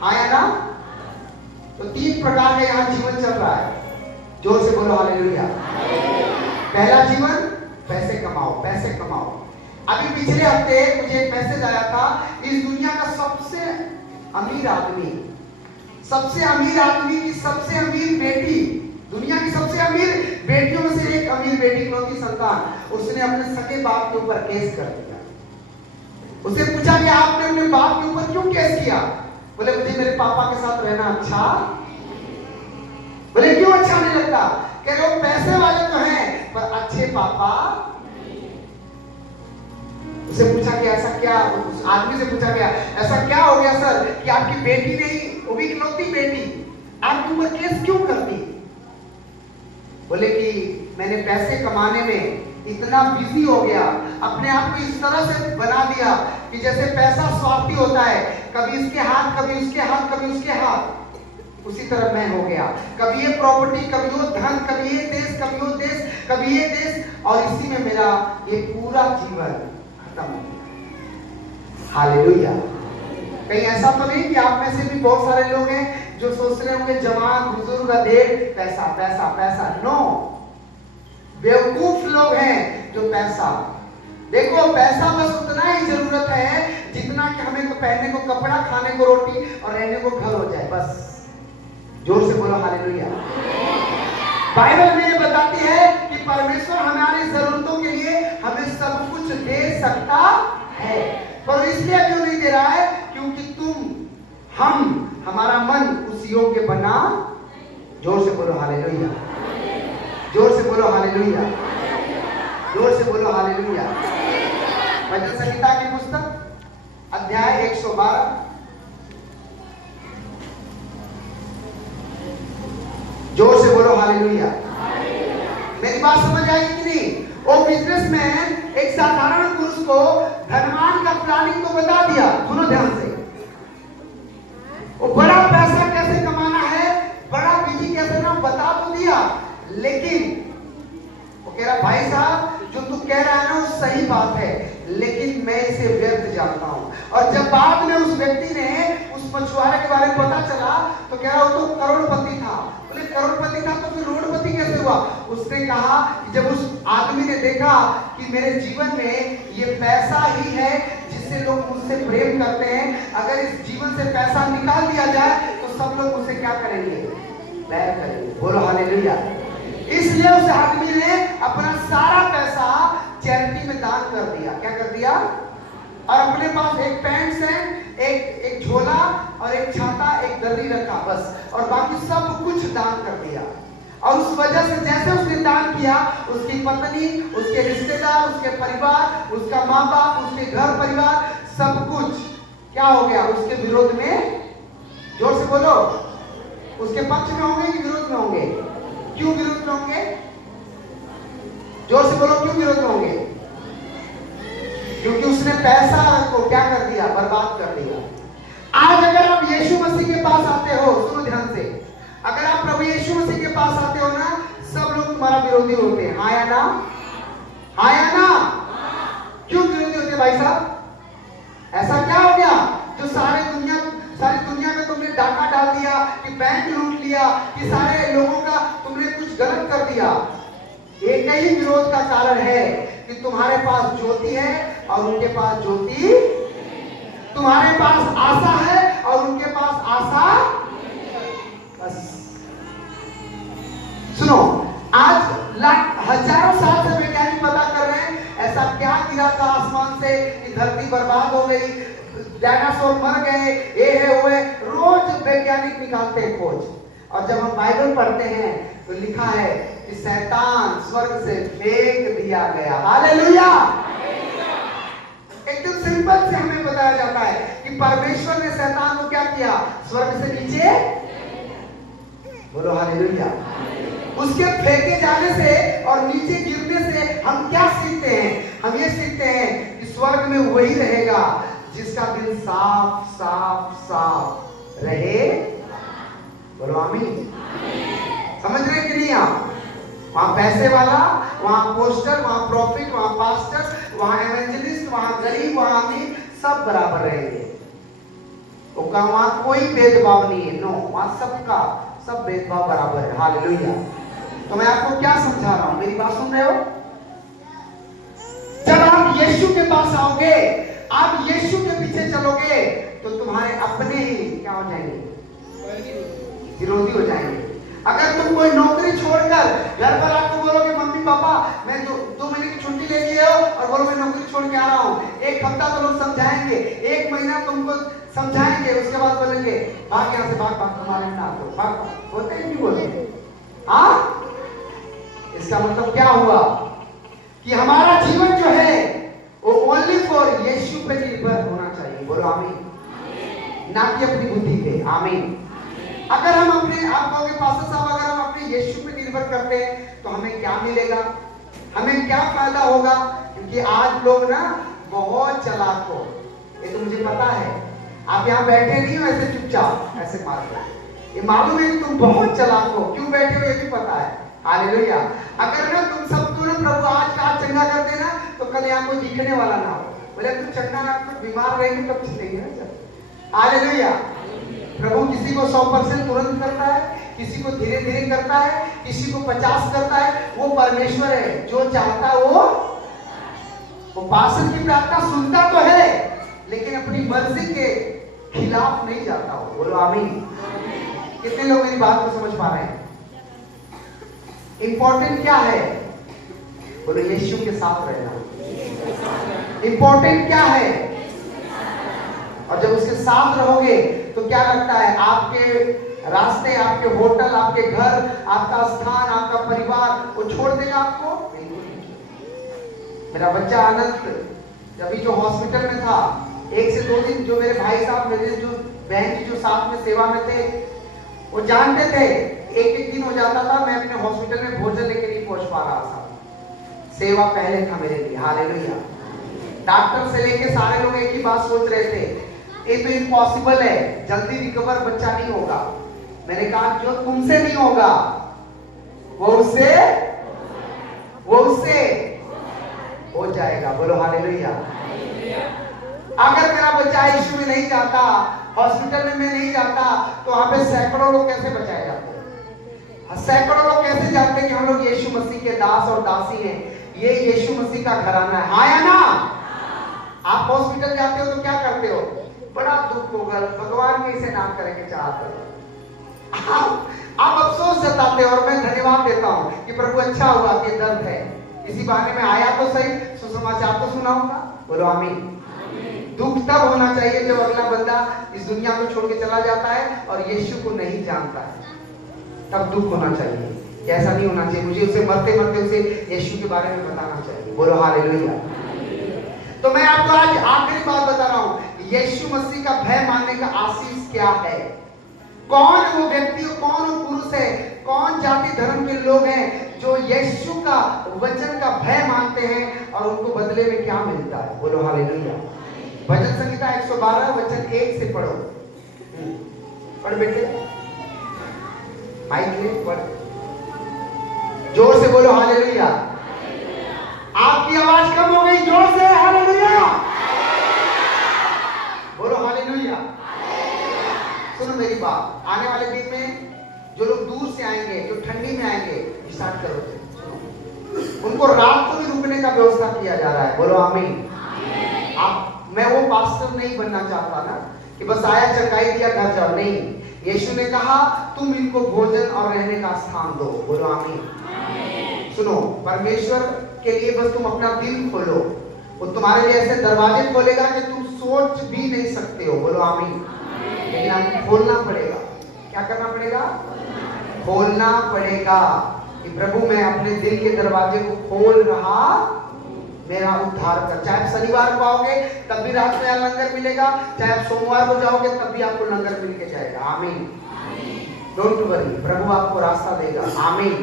हाँ या ना? तो 3 प्रकार का यहाँ जीवन चल रहा है। जोर से बोलो हालेलुया। पहला जीवन, पैसे कमाओ, पैसे कमाओ। अभी पिछले हफ्ते मुझे एक मैसेज आया था, इस दुनिया का सबसे अमीर आदमी की सबसे अमीर बेटी, दुनिया की सबसे अमीर बेटियों में से एक अमीर बेटी की संतान, उसने अपने सगे बाप के ऊपर केस कर दिया। उसे पूछा कि आपने अपने बाप के ऊपर क्यों केस किया? बोले मुझे मेरे पापा के साथ रहना अच्छा। बोले क्यों अच्छा नहीं लगता? कह रहे हो पैसे वाले तो हैं पर अच्छे पापा। उसे पूछा कि ऐसा क्या, उस आदमी से पूछा गया ऐसा क्या हो गया सर कि आपकी बेटी नहीं, वो भी इकलौती बेटी, आपके ऊपर केस क्यों कर दी? बोले कि मैंने पैसे कमाने में इतना बिजी हो गया, अपने आप को इस तरह से बना दिया कि जैसे पैसा स्वार्थी होता है, कभी इसके हाथ कभी उसके हाथ कभी उसके हाथ, उसी तरह मैं हो गया। कभी ये प्रॉपर्टी, कभी वो धन, कभी ये देश, कभी वो देश, कभी ये देश, और इसी में मेरा ये पूरा जीवन खत्म हो गया। हालेलुया। कहीं ऐसा तो नहीं कि आप में से भी बहुत सारे लोग हैं जो सोच रहे होंगे जवान बुजुर्ग अधेड़ पैसा पैसा पैसा। नो, बेवकूफ लोग हैं जो पैसा, देखो पैसा बस उतना ही जरूरत है जितना कि हमें को पहनने को कपड़ा, खाने को रोटी और रहने को घर हो जाए, बस। जोर से बोलो हालेलुया। बाइबल में ये बताती है कि परमेश्वर हमारी जरूरतों के लिए हमें सब कुछ दे सकता है, पर इसलिए क्यों नहीं दे रहा है? क्योंकि हमारा मन उस योग्य बना। जोर से बोलो हालेलुया। जोर से बोलो हालेलुया। जोर से बोलो हालेलुया। भजन संहिता की पुस्तक अध्याय 112, जोर से बोलो हालेलुया। मेरी बात समझ आई कि नहीं? वो बिजनेसमैन एक साधारण पुरुष को धनवान का प्लानिंग तो बता दिया। सुनो ध्यान से, वो बड़ा पैसा कैसे कमाना है, बड़ा बिजी कैसे ना, बता तो दिया, लेकिन वो कह रहा भाई साहब जो तू कह रहा है ना वो सही बात है, लेकिन मैं इसे व्यर्थ जानता हूं। और जब बाद में उस व्यक्ति ने उस मछुआरे के बारे में पता चला तो कह रहा वो तो करोड़पति था। बोले करोड़पति था तो फिर रोडपति कैसे हुआ? उसने कहा कि जब उस आदमी ने देखा कि मेरे जीवन में ये पैसा ही है जिससे लोग मुझसे प्रेम करते हैं, अगर इस जीवन से पैसा निकाल दिया जाए तो सब लोग मुझसे क्या करेंगे? बैर करेंगे। बोलो हालेलुया। इसलिए इसलिए उस आदमी ने अपना सारा पैसा चैरिटी में दान कर दिया। क्या कर दिया? और अपने पास एक पैंट शर्ट, एक झोला और एक छाता, एक दर्री रखा बस, और बाकी सब कुछ दान कर दिया। और उस वजह से जैसे उसने दान किया, उसकी पत्नी, उसके रिश्तेदार, उसके परिवार, उसका माँ बाप, उसके घर परिवार, सब कुछ क्या हो गया? उसके विरोध में, जोर से बोलो, उसके पक्ष में होंगे कि विरोध में होंगे? क्यों विरोध में होंगे? जोर से बोलो, क्यों विरोध में होंगे? क्योंकि उसने पैसा को क्या कर दिया? बर्बाद कर दिया। आज अगर आप यीशु मसीह के पास आते हो, सुनो ध्यान से, अगर आप प्रभु यीशु मसीह के पास आते हो ना, सब लोग तुम्हारा विरोधी होते हैं। हाँ या ना? हाँ या ना? क्यों विरोधी होते भाई साहब? ऐसा क्या हो गया जो सारी दुनिया में तुमने डाका डाल दिया, कि बैंक लूट लिया, कि सारे लोगों का तुमने कुछ गलत कर दिया? एक ही विरोध का कारण है कि तुम्हारे पास ज्योति है और उनके पास ज्योति, तुम्हारे पास आशा है और उनके पास आशा। बस सुनो, आज हजारों साल से वैज्ञानिक पता कर रहे हैं ऐसा क्या गिरा था आसमान से कि धरती बर्बाद हो गई, डायनासोर मर गए, ये है वो है, रोज वैज्ञानिक निकालते हैं खोज। और जब हम बाइबल पढ़ते हैं तो लिखा है कि शैतान स्वर्ग से फेंक दिया गया। हालेलुया! एकदम सिंपल से हमें बताया जाता है कि परमेश्वर ने शैतान को क्या किया? स्वर्ग से नीचे, बोलो हालेलुया। उसके फेंके जाने से और नीचे गिरने से हम क्या सीखते हैं? हम ये सीखते हैं कि स्वर्ग में वही रहेगा जिसका दिल साफ साफ साफ रहे। बोलो आमीन। समझ रहे कि नहीं आप? वहां पैसे वाला, वहां पोस्टर, वहां प्रॉफिट, वहां पास्टर, वहां एवेंजलिस्ट, वहां गरीब, वहां अमीर, सब बराबर रहेंगे। वहां कोई भेदभाव नहीं है। नो, वहां सबका सब भेदभाव बराबर है। हालेलुया। तो मैं आपको क्या समझा रहा हूं? मेरी बात सुन रहे हो? जब आप यीशु के पास आओगे, आप यीशु के पीछे चलोगे, तो तुम्हारे अपने ही क्या हो जाएंगे? विरोधी हो जाएंगे। अगर तुम कोई नौकरी छोड़कर घर पर आपको बोलोगे मम्मी पापा मैं 2 महीने की छुट्टी ले लिए हो, और बोलो मैं नौकरी छोड़ के आ रहा हूँ, एक हफ्ता तो लोग समझाएंगे, 1 महीना तुमको समझाएंगे, उसके बाद बोलेंगे भाग यहाँ से, भाग भाग, तुम्हारे ना तो भाग। बोलते हैं नहीं बोलते? हाँ, इसका मतलब क्या हुआ कि हमारा जीवन जो है वो ओनली फॉर यीशु पे निर्भर होना चाहिए। बोलो आमीन। ना कि अपनी बुद्धि पे। आमीन। अगर हम अपने आप कहोगे पास्टर साहब अगर हम अपने यीशु पे निर्भर करते हैं तो हमें क्या मिलेगा? हमें क्या फायदा होगा? क्योंकि आज लोग ना बहुत चालाक हो, ये तो मुझे पता है। आप यहाँ बैठे नहीं हो ऐसे चुपचाप ऐसे मार कर, ये मालूम है कि तुम बहुत चालाक हो। क्यों बैठे हो ये भी पता है। हालेलुया। अगर ना तुम सबको ना प्रभु आज का चंगा कर देना तो कल यहाँ कोई दिखने वाला ना हो। बोले तुम चंगा ना, तो बीमार रहेंगे तब चलेंगे ना सब। हालेलुया। प्रभु किसी को 100% तुरंत करता है, किसी को धीरे धीरे करता है, किसी को 50 करता है। वो परमेश्वर है, जो चाहता है वो पास्टर की प्रार्थना सुनता तो है लेकिन अपनी मर्जी के खिलाफ नहीं जाता हो। बोलो आमीन। कितने लोग मेरी बात को समझ पा रहे हैं? इंपॉर्टेंट क्या है? बोलो यीशु के साथ रहना। इंपॉर्टेंट क्या है? और जब उसके साथ रहोगे तो क्या लगता है? आपके रास्ते, आपके होटल, आपके घर, आपका स्थान, आपका परिवार वो छोड़ देगा आपको? बिल्कुल नहीं। मेरा बच्चा आनंद जब जो हॉस्पिटल में था, 1 से 2 दिन जो मेरे भाई साहब, मेरे जो बहन जी जो साथ में सेवा में थे, वो जानते थे एक दिन हो जाता था मैं अपने हॉस्पिटल में भोजन लेके नहीं पहुंच पा रहा था। सेवा पहले था मेरे लिए। हालेलुया। डॉक्टर से लेके सारे लोग एक ही बात सोच रहे थे, ये तो इम्पॉसिबल है, जल्दी रिकवर बच्चा नहीं होगा। मैंने कहा जो तुमसे नहीं होगा वो उससे हो जाएगा। बोलो हालेलुया। अगर मेरा बच्चा यीशु में नहीं जाता, हॉस्पिटल में मैं नहीं जाता, तो वहां पे सैकड़ों लोग कैसे बचाए जाते? सैकड़ों लोग कैसे जानते कि हम लोग यीशु मसीह के दास और दासी हैं? ये यीशु मसीह का घराना है। हाँ या ना? आप हॉस्पिटल जाते हो तो क्या करते हो? बड़ा दुख होगा, भगवान के इसे नाम करेंगे चाहते हो। आप अफसोस जताते हो और मैं धन्यवाद देता हूँ कि प्रभु अच्छा हुआ कि दर्द है, इसी बहाने में आया तो सही, सुसमाचार तो सुनाऊंगा। बोलो आमीन। दुख तब होना चाहिए जब अगला बंदा इस दुनिया को छोड़ के चला जाता है और यीशु को नहीं जानता है, तब दुख होना चाहिए। ऐसा नहीं होना चाहिए, मुझे उसे मरते मरते उसे यीशु के बारे में बताना चाहिए। बोलो हालेलुया। तो मैं आपको आज आखिरी बात बता रहा हूं, यीशु मसीह का भय मानने का आशीष क्या है। कौन वो व्यक्ति, कौन वो पुरुष है, कौन जाति धर्म के लोग हैं जो यीशु का वचन का भय मानते हैं और उनको बदले में क्या मिलता है। बोलो हालेलुया। भजन संहिता 112 वचन 1 से पढ़ो। पढ़ बेटे, माइक ले पढ़, जोर से बोलो हालेलुया। आपकी आवाज कम हो गई, जोर से हालेलुया बोलो हालेलुया। सुनो मेरी बात, आने वाले दिन में जो लोग दूर से आएंगे, जो ठंडी में आएंगे, स्टार्ट करो, उनको रात को भी रुकने का व्यवस्था किया जा रहा है। बोलो आमीन। आप, मैं वो पास्टर नहीं बनना चाहता ना कि बस आया चकाई दिया घर जाओ, नहीं। यीशु ने कहा तुम इनको भोजन और रहने का स्थान दो। बोलो आमीन। सुनो, परमेश्वर के लिए बस तुम अपना दिल खोलो, वो तुम्हारे लिए ऐसे दरवाजे खोलेगा कि तुम सोच भी नहीं सकते हो। बोलो आमीन। लेकिन आपको खोलना पड़ेगा। क्या करना पड़ेगा? खोलना पड़ेगा कि प्रभु मैं अपने दिल के दरवाजे को खोल रहा, मेरा उद्धार कर। चाहे आप शनिवार को आओगे तब भी रात में लंगर मिलेगा, चाहे आप सोमवार को जाओगे तब भी आपको लंगर मिल के जाएगा। आमीन। डोंट वरी, प्रभु आपको रास्ता देगा। आमीन।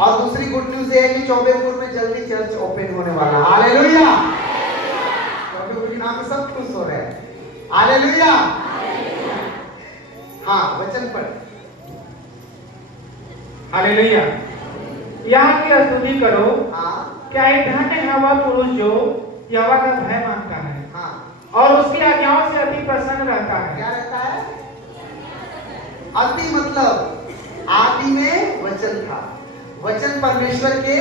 और दूसरी गुड न्यूज ये है कि चौबेपुर में जल्दी चर्च ओपन होने वाला है। हालेलुया। चौबेपुर के नाम में सब खुश हो रहे हैं। हालेलुया। हाँ, वचन पढ़। हालेलुया। यहाँ की स्तुति करो। हाँ क्या एक धन्य है वह पुरुष जो यहोवा का भय मानता है, हाँ, और उसकी आज्ञाओं से अति प्रसन्न रहता है। क्या रहता है? अति मतलब आदि में वचन था, वचन परमेश्वर के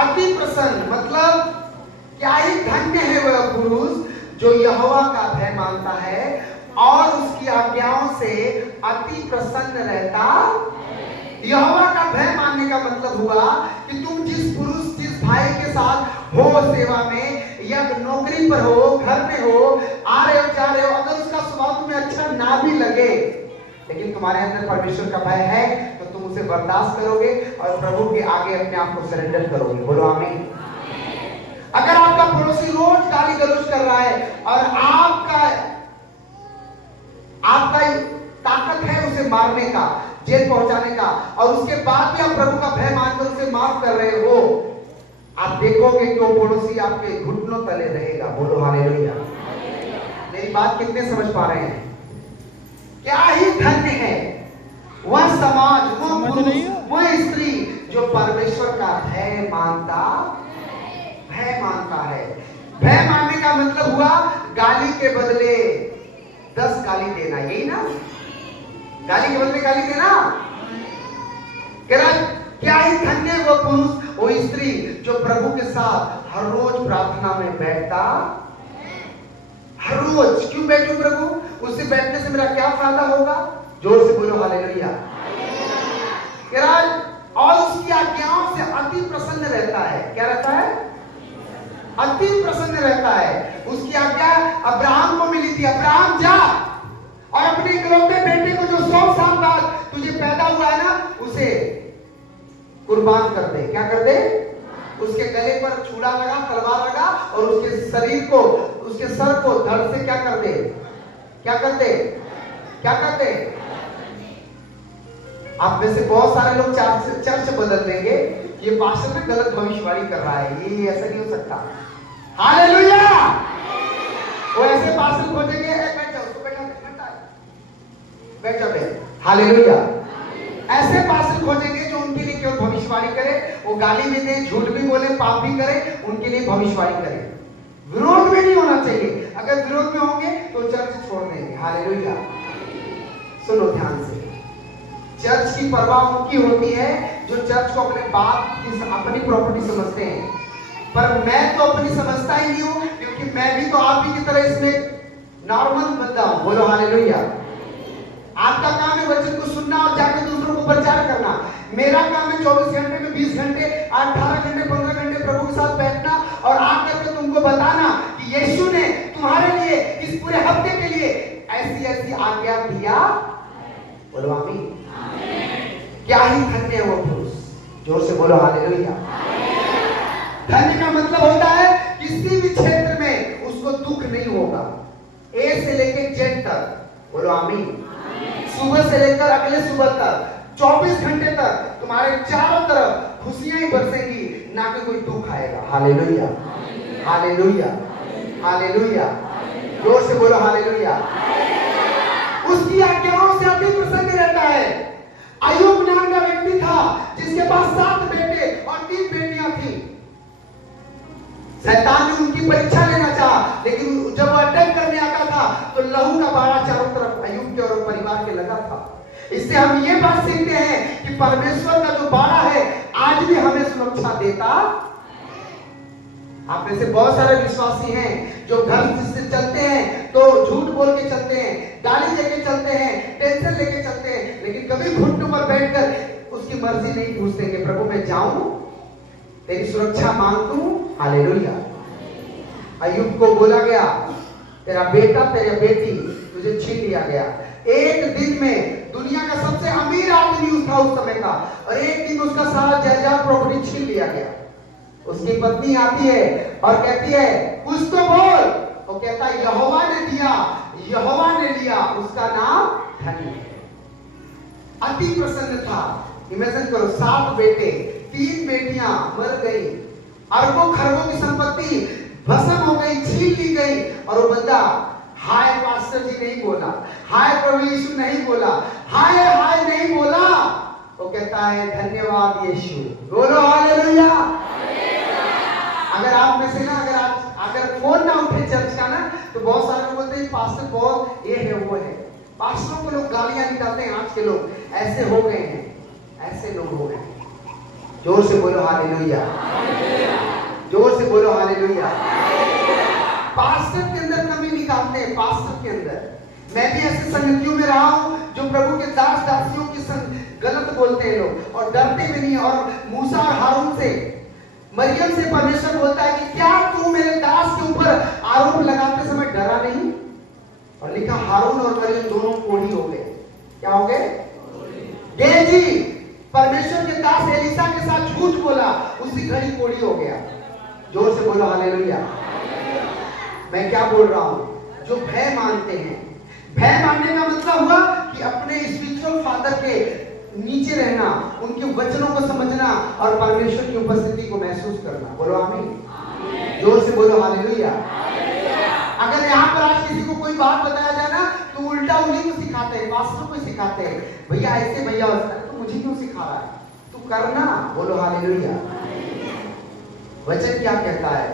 अति प्रसन्न, मतलब क्या ही धन्य है वह पुरुष जो यहोवा का भय मानता है और उसकी आज्ञाओं से अति प्रसन्न रहता। यहोवा का भय मानने का मतलब हुआ कि तुम जिस पुरुष, जिस भाई के साथ हो सेवा में या नौकरी पर हो, घर में हो, आ रहे हो जा रहे हो, अगर उसका स्वभाव तुम्हें अच्छा ना भी लगे, लेकिन तुम्हारे अंदर परमेश्वर का भय है तो तुम उसे बर्दाश्त करोगे और प्रभु के आगे अपने आप को सरेंडर करोगे। बोलो आमीन। अगर आपका पड़ोसी रोज गाली गलौज कर रहा है और आपका ताकत है उसे मारने का, जेल पहुंचाने का, और उसके बाद भी आप प्रभु का भय मानकर उसे माफ कर रहे हो, आप देखोगे कि वो पड़ोसी आपके घुटनों तले रहेगा। बोलो हालेलुया। मेरी बात कितने समझ पा रहे हैं? क्या ही धन्य है वह समाज, वह पुरुष, वह स्त्री जो परमेश्वर का भय मानता है। भय मानने का मतलब हुआ गाली के बदले 10 गाली देना, यही ना? गाली के बदले गाली देना। क्या ही धन्य वो पुरुष, वो स्त्री जो प्रभु के साथ हर रोज प्रार्थना में बैठता। हर रोज क्यों बैठूं प्रभु? उससे बैठने से मेरा क्या फायदा होगा? जोर से बोलो हालेलुया। और उसकी आज्ञाओं से अति प्रसन्न रहता है। क्या रहता है? अति प्रसन्न रहता है। उसकी आज्ञा अब्राहम को मिली थी, अब्राहम जा और अपने इकलौते बेटे को जो 100 साल बाद तुझे पैदा हुआ है ना, उसे कुर्बान कर दे। क्या कर दे? उसके गले पर छुरा लगा, तलवार लगा और उसके शरीर को, उसके सर को धड़ से क्या कर दे? क्या कर दे? क्या कर दे? आप में से बहुत सारे लोग चर्च बदल देंगे, ये पास्टर में गलत भविष्यवाणी कर रहा है, ये ऐसा नहीं हो सकता। हालेलुया। वो ऐसे पास्टर खोजेंगे, बैठ जाओ, उसको बैठ जाओ, हालेलुया। ऐसे पास्टर खोजेंगे जो उनके लिए केवल भविष्यवाणी करे, वो गाली भी दे, झूठ भी बोले, पाप भी करे, उनके लिए भविष्यवाणी करे। विरोध में नहीं होना चाहिए। अगर विरोध में होंगे तो चर्च छोड़ देंगे। हालेलुया। सुनो ध्यान से, चर्च की परवाह उनकी होती है जो चर्च को अपने बाप की, अपनी प्रॉपर्टी समझते हैं। पर मैं तो अपनी समझता ही नहीं हूं, क्योंकि मैं भी तो आप ही की तरह इसमें नॉर्मल बंदा हूं। बोलो हालेलुया। आपका काम है वचन को सुनना और जाके दूसरों को प्रचार करना। मेरा काम है 24 घंटे में 20 घंटे 18 घंटे 15 घंटे प्रभु के साथ बैठना और आकर के तुमको बताना कि यीशु ने तुम्हारे लिए इस पूरे हफ्ते के लिए ऐसी ऐसी आज्ञा दिया। बोलो आमीन। क्या ही धन्य है वो पुरुष। जोर से बोलो हालेलुया। धन्य का मतलब होता है किसी भी क्षेत्र में उसको दुख नहीं होगा, ए से लेकर जेड तक। बोलो आमीन। सुबह से लेकर अगले सुबह तक 24 घंटे तक तुम्हारे चारों तरफ खुशियां ही बरसेंगी, ना कि कोई दुख आएगा। Hallelujah hallelujah hallelujah. जोर से बोलो हालेलुया। उसकी आज्ञाओं से अति प्रसन्न रहता है। अय्यूब नाम का व्यक्ति था जिसके पास 7 बेटे और 3 बेटियां थी। शैतान ने उनकी परीक्षा लेना चाहा, लेकिन जब वो अटैक करने आता था तो लहू का बाड़ा चारों तरफ अय्यूब के और परिवार के लगा था। इससे हम ये बात सीखते हैं कि परमेश्वर का जो बाड़ा है आज भी हमें सुरक्षा देता। आप में से बहुत सारे विश्वासी हैं जो घर से चलते हैं तो झूठ बोल के चलते हैं, गाली लेके चलते हैं, टेंशन लेके चलते हैं, लेकिन कभी घुटनों पर बैठकर उसकी मर्जी नहीं पूछते कि प्रभु मैं जाऊं, तेरी सुरक्षा मांगतू। हालेलुया। अय्यूब को बोला गया तेरा बेटा तेरी बेटी तुझे छीन लिया गया। एक दिन में दुनिया का सबसे अमीर आदमी था उस समय का, और एक दिन उसका सारा जायदाद प्रॉपर्टी छीन लिया गया। उसकी पत्नी आती है और कहती है कुछ तो बोल। वो कहता है यहोवा ने दिया, यहोवा ने लिया, उसका नाम धन्य है। अति प्रसन्न था। इमेजिन करो 7 बेटे 3 बेटियां मर गई, अरबों खरबों की संपत्ति भस्म हो गई, छीन ली गई, और वो बंदा हाय पास्टर जी नहीं बोला, हाय प्रभु यीशु नहीं बोला, हाय हाय नहीं बोला। वो कहता है धन्यवाद यीशु। बोलो हालेलुया। अगर आप में से ना अगर फोन ना उठे चर्च का ना, तो बहुत सारे लोग बोलते हैं पास्टर बहुत ये है वो है। पास्टरों को लोग गालियां निकालते हैं। आज के लोग ऐसे हो गए हैं, ऐसे लोग हो गए हैं। जोर से बोलो हालेलुया। जोर से बोलो हालेलुया। पास्टर के अंदर कमी निकालते हैं। पास्टर के अंदर मैं भी ऐसे संगतियों में रहा हूं जो प्रभु के दास दासियों की गलत बोलते हैं लोग, और डरते भी नहीं। और मूसा और हारून से, मरियम से परमेश्वर बोलता है कि क्या तू मेरे दास के ऊपर आरोप लगाते समय डरा नहीं? और लिखा हारून और मरियम दोनों कोढ़ी हो गए। क्या हो गए? गेजी। परमेश्वर के दास एलिसा के साथ झूठ बोला, उसी घड़ी कोढ़ी हो गया। जोर से बोलो हालेलुया। मैं क्या बोल रहा हूं? जो भय मानते हैं, भय मानने का मतलब हुआ कि अपने स्पिरिचुअल फादर के नीचे रहना, उनके वचनों को समझना और परमेश्वर की उपस्थिति को महसूस करना। बोलो आमीन। जोर से बोलो हालेलुया। अगर यहाँ पर आज किसी को कोई बात बताया जाए ना, तो उल्टा उन्हीं को सिखाते हैं, पास्टर को सिखाते हैं, भैया ऐसे भैया तो मुझे क्यों सिखा रहा है, तू करना। बोलो हालेलुया। वचन क्या कहता है?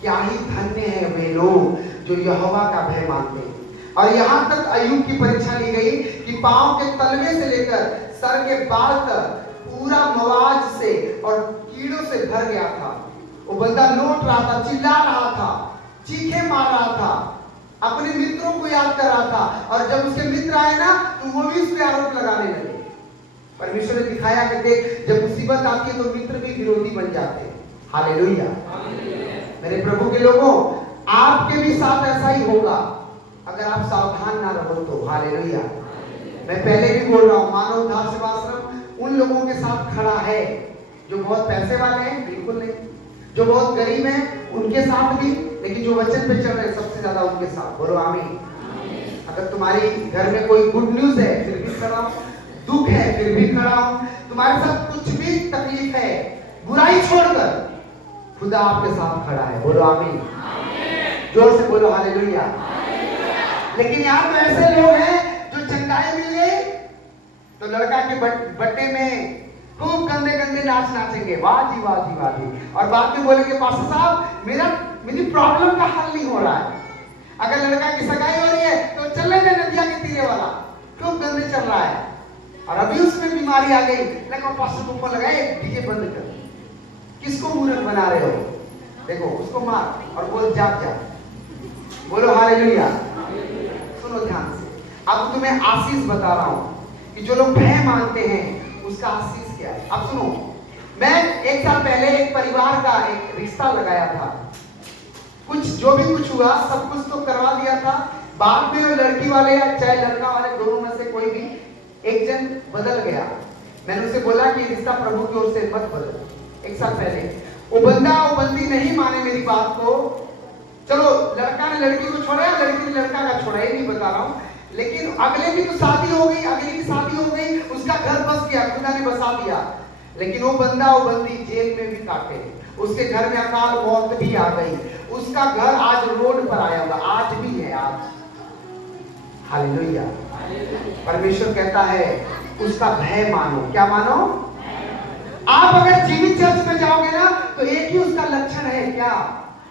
क्या ही धन्य है वे लोग जो यहोवा का भय मानते हैं। और यहां तक अय्यूब की परीक्षा ली गई कि पांव के तलवे से लेकर सर के बाल तक पूरा मवाज से और कीड़ों से भर गया था। वो बंदा लौट रहा था, चिल्ला रहा था, चीखे मार रहा था, अपने मित्रों को याद कर रहा था। और जब उसके मित्र आए ना, तो वो भी उस पे आरोप लगाने लगे। परमेश्वर ने दिखाया कि देख, जब मुसीबत आती है तो मित्र भी विरोधी बन जाते हैं। हालेलुया। मेरे प्रभु के लोगों, आपके भी साथ ऐसा ही होगा अगर आप सावधान ना रहो तो। हालेलुया। मैं पहले भी बोल रहा हूं, मानव उद्धार सेवाश्रम उन लोगों के साथ खड़ा है जो बहुत पैसे वाले हैं, बिल्कुल नहीं। जो बहुत गरीब हैं उनके साथ भी, लेकिन जो वचन पे चल रहे हैं सबसे ज्यादा उनके साथ। बोलो आमीन। अगर तुम्हारी घर में कोई गुड न्यूज है फिर भी खड़ा हूं, दुख है फिर भी खड़ा हूं, तुम्हारे साथ कुछ भी तकलीफ है, बुराई छोड़कर खुदा आपके साथ खड़ा है। बोलो आमीन। जोर से बोलो हालेलुया। लेकिन यहाँ तो ऐसे लोग हैं जो चंगाई मिल गई तो लड़का के बर्थडे में खूब गंदे गंदे नाच नाचेंगे, वाह जी वाह जी वाह जी, और बाद में बोलेंगे पास्टर साहब मेरी प्रॉब्लम का हल नहीं हो रहा है। अगर लड़का की सगाई हो रही है तो चले गए नदिया के तीरे वाला, खूब गंदे चल रहा है, और अभी उसमें बीमारी आ गई, लगा पास्टर को लगाए डीजे बंद कर। किसको मूर्ख बना रहे हो? देखो उसको मार और बोल जाग जा। बोलो हालेलुया। सुनो ध्यान से, अब तुम्हें आशीष बता रहा हूं कि जो लोग भय मानते हैं उसका आशीष क्या है। अब सुनो, मैं 1 साल पहले एक परिवार का एक रिश्ता लगाया था। कुछ जो भी कुछ हुआ सब कुछ तो करवा दिया था। बाद में वो लड़की वाले या चाहे लड़का वाले दोनों में से कोई भी एक जन बदल गया। मैंने उसे बोला कि रिश्ता प्रभु की ओर से मत बदल। 1 साल पहले वो बंदा वो बंदी नहीं माने मेरी बात को। चलो लड़का ने लड़की को छोड़ा, लड़की ने लड़का का छोड़ा, ये नहीं बता रहा हूँ। लेकिन अगले की तो शादी हो गई, अगले की शादी हो गई, उसका घर बस गया, खुदा ने बसा दिया। लेकिन वो बंदा वो बंदी जेल में भी काटे, उसके घर में अकाल मौत भी आ गई, उसका घर आज रोड पर आया हुआ, आज भी है आज। हालेलुया। परमेश्वर कहता है उसका भय मानो। क्या मानो? आप अगर जीवित चर्च में जाओगे ना तो एक ही उसका लक्षण है। क्या?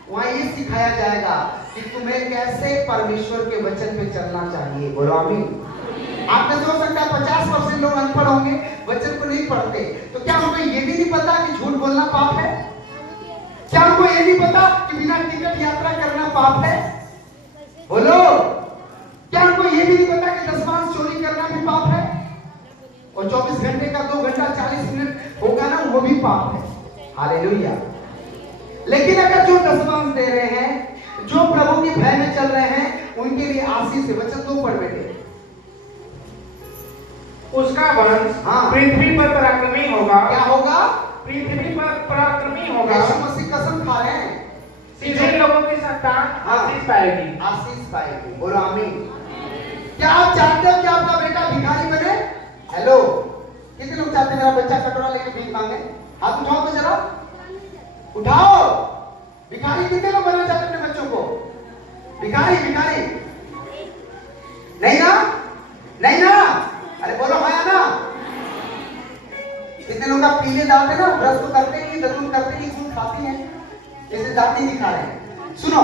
वहां ये सिखाया जाएगा कि तुम्हें कैसे परमेश्वर के वचन पे चलना चाहिए। बोलो आमीन। आप में हो सकता है 50% लोग अनपढ़ होंगे, वचन को नहीं पढ़ते, तो क्या उनको ये भी नहीं पता कि झूठ बोलना पाप है? क्या उनको ये नहीं पता कि बिना टिकट यात्रा करना पाप है? बोलो। क्या उनको ये भी नहीं पता कि दशमांश चोरी करना भी पाप है? और 24 घंटे का 2 घंटा 40 मिनट होगा ना, वो भी पाप है। हालेलुया। लेकिन अगर जो दशमांश दे रहे हैं, जो प्रभु के भय में चल रहे हैं, उनके लिए आशीष है। वचन 2 पढ़ बेटे। उसका वंश हाँ। पृथ्वी पर पराक्रमी होगा। क्या होगा? पृथ्वी पर पराक्रमी होगा। यीशु मसीह कसम खा रहे हैं, सीधे लोगों की संतान हाँ। आशीष पाएगी। आशीष पाएगी। बोलो आमीन। क्या आप चाहते हो कि आपका बेटा भिखारी बने? हेलो, कितने लोग चाहते हैं मेरा बच्चा कटोरा लेके भीख मांगे? हाथ उठाओ तो जरा, उठाओ। भिखारी कितने लोग बनना चाहते हैं अपने बच्चों को? भिखारी भिखारी नहीं ना? नहीं ना? अरे बोलो हाँ ना। कितने लोग का पीले दांत है ना, ब्रश तो करते नहीं, दतून करते नहीं, खून खाते हैं, जैसे दांत नहीं दिखा रहे। सुनो,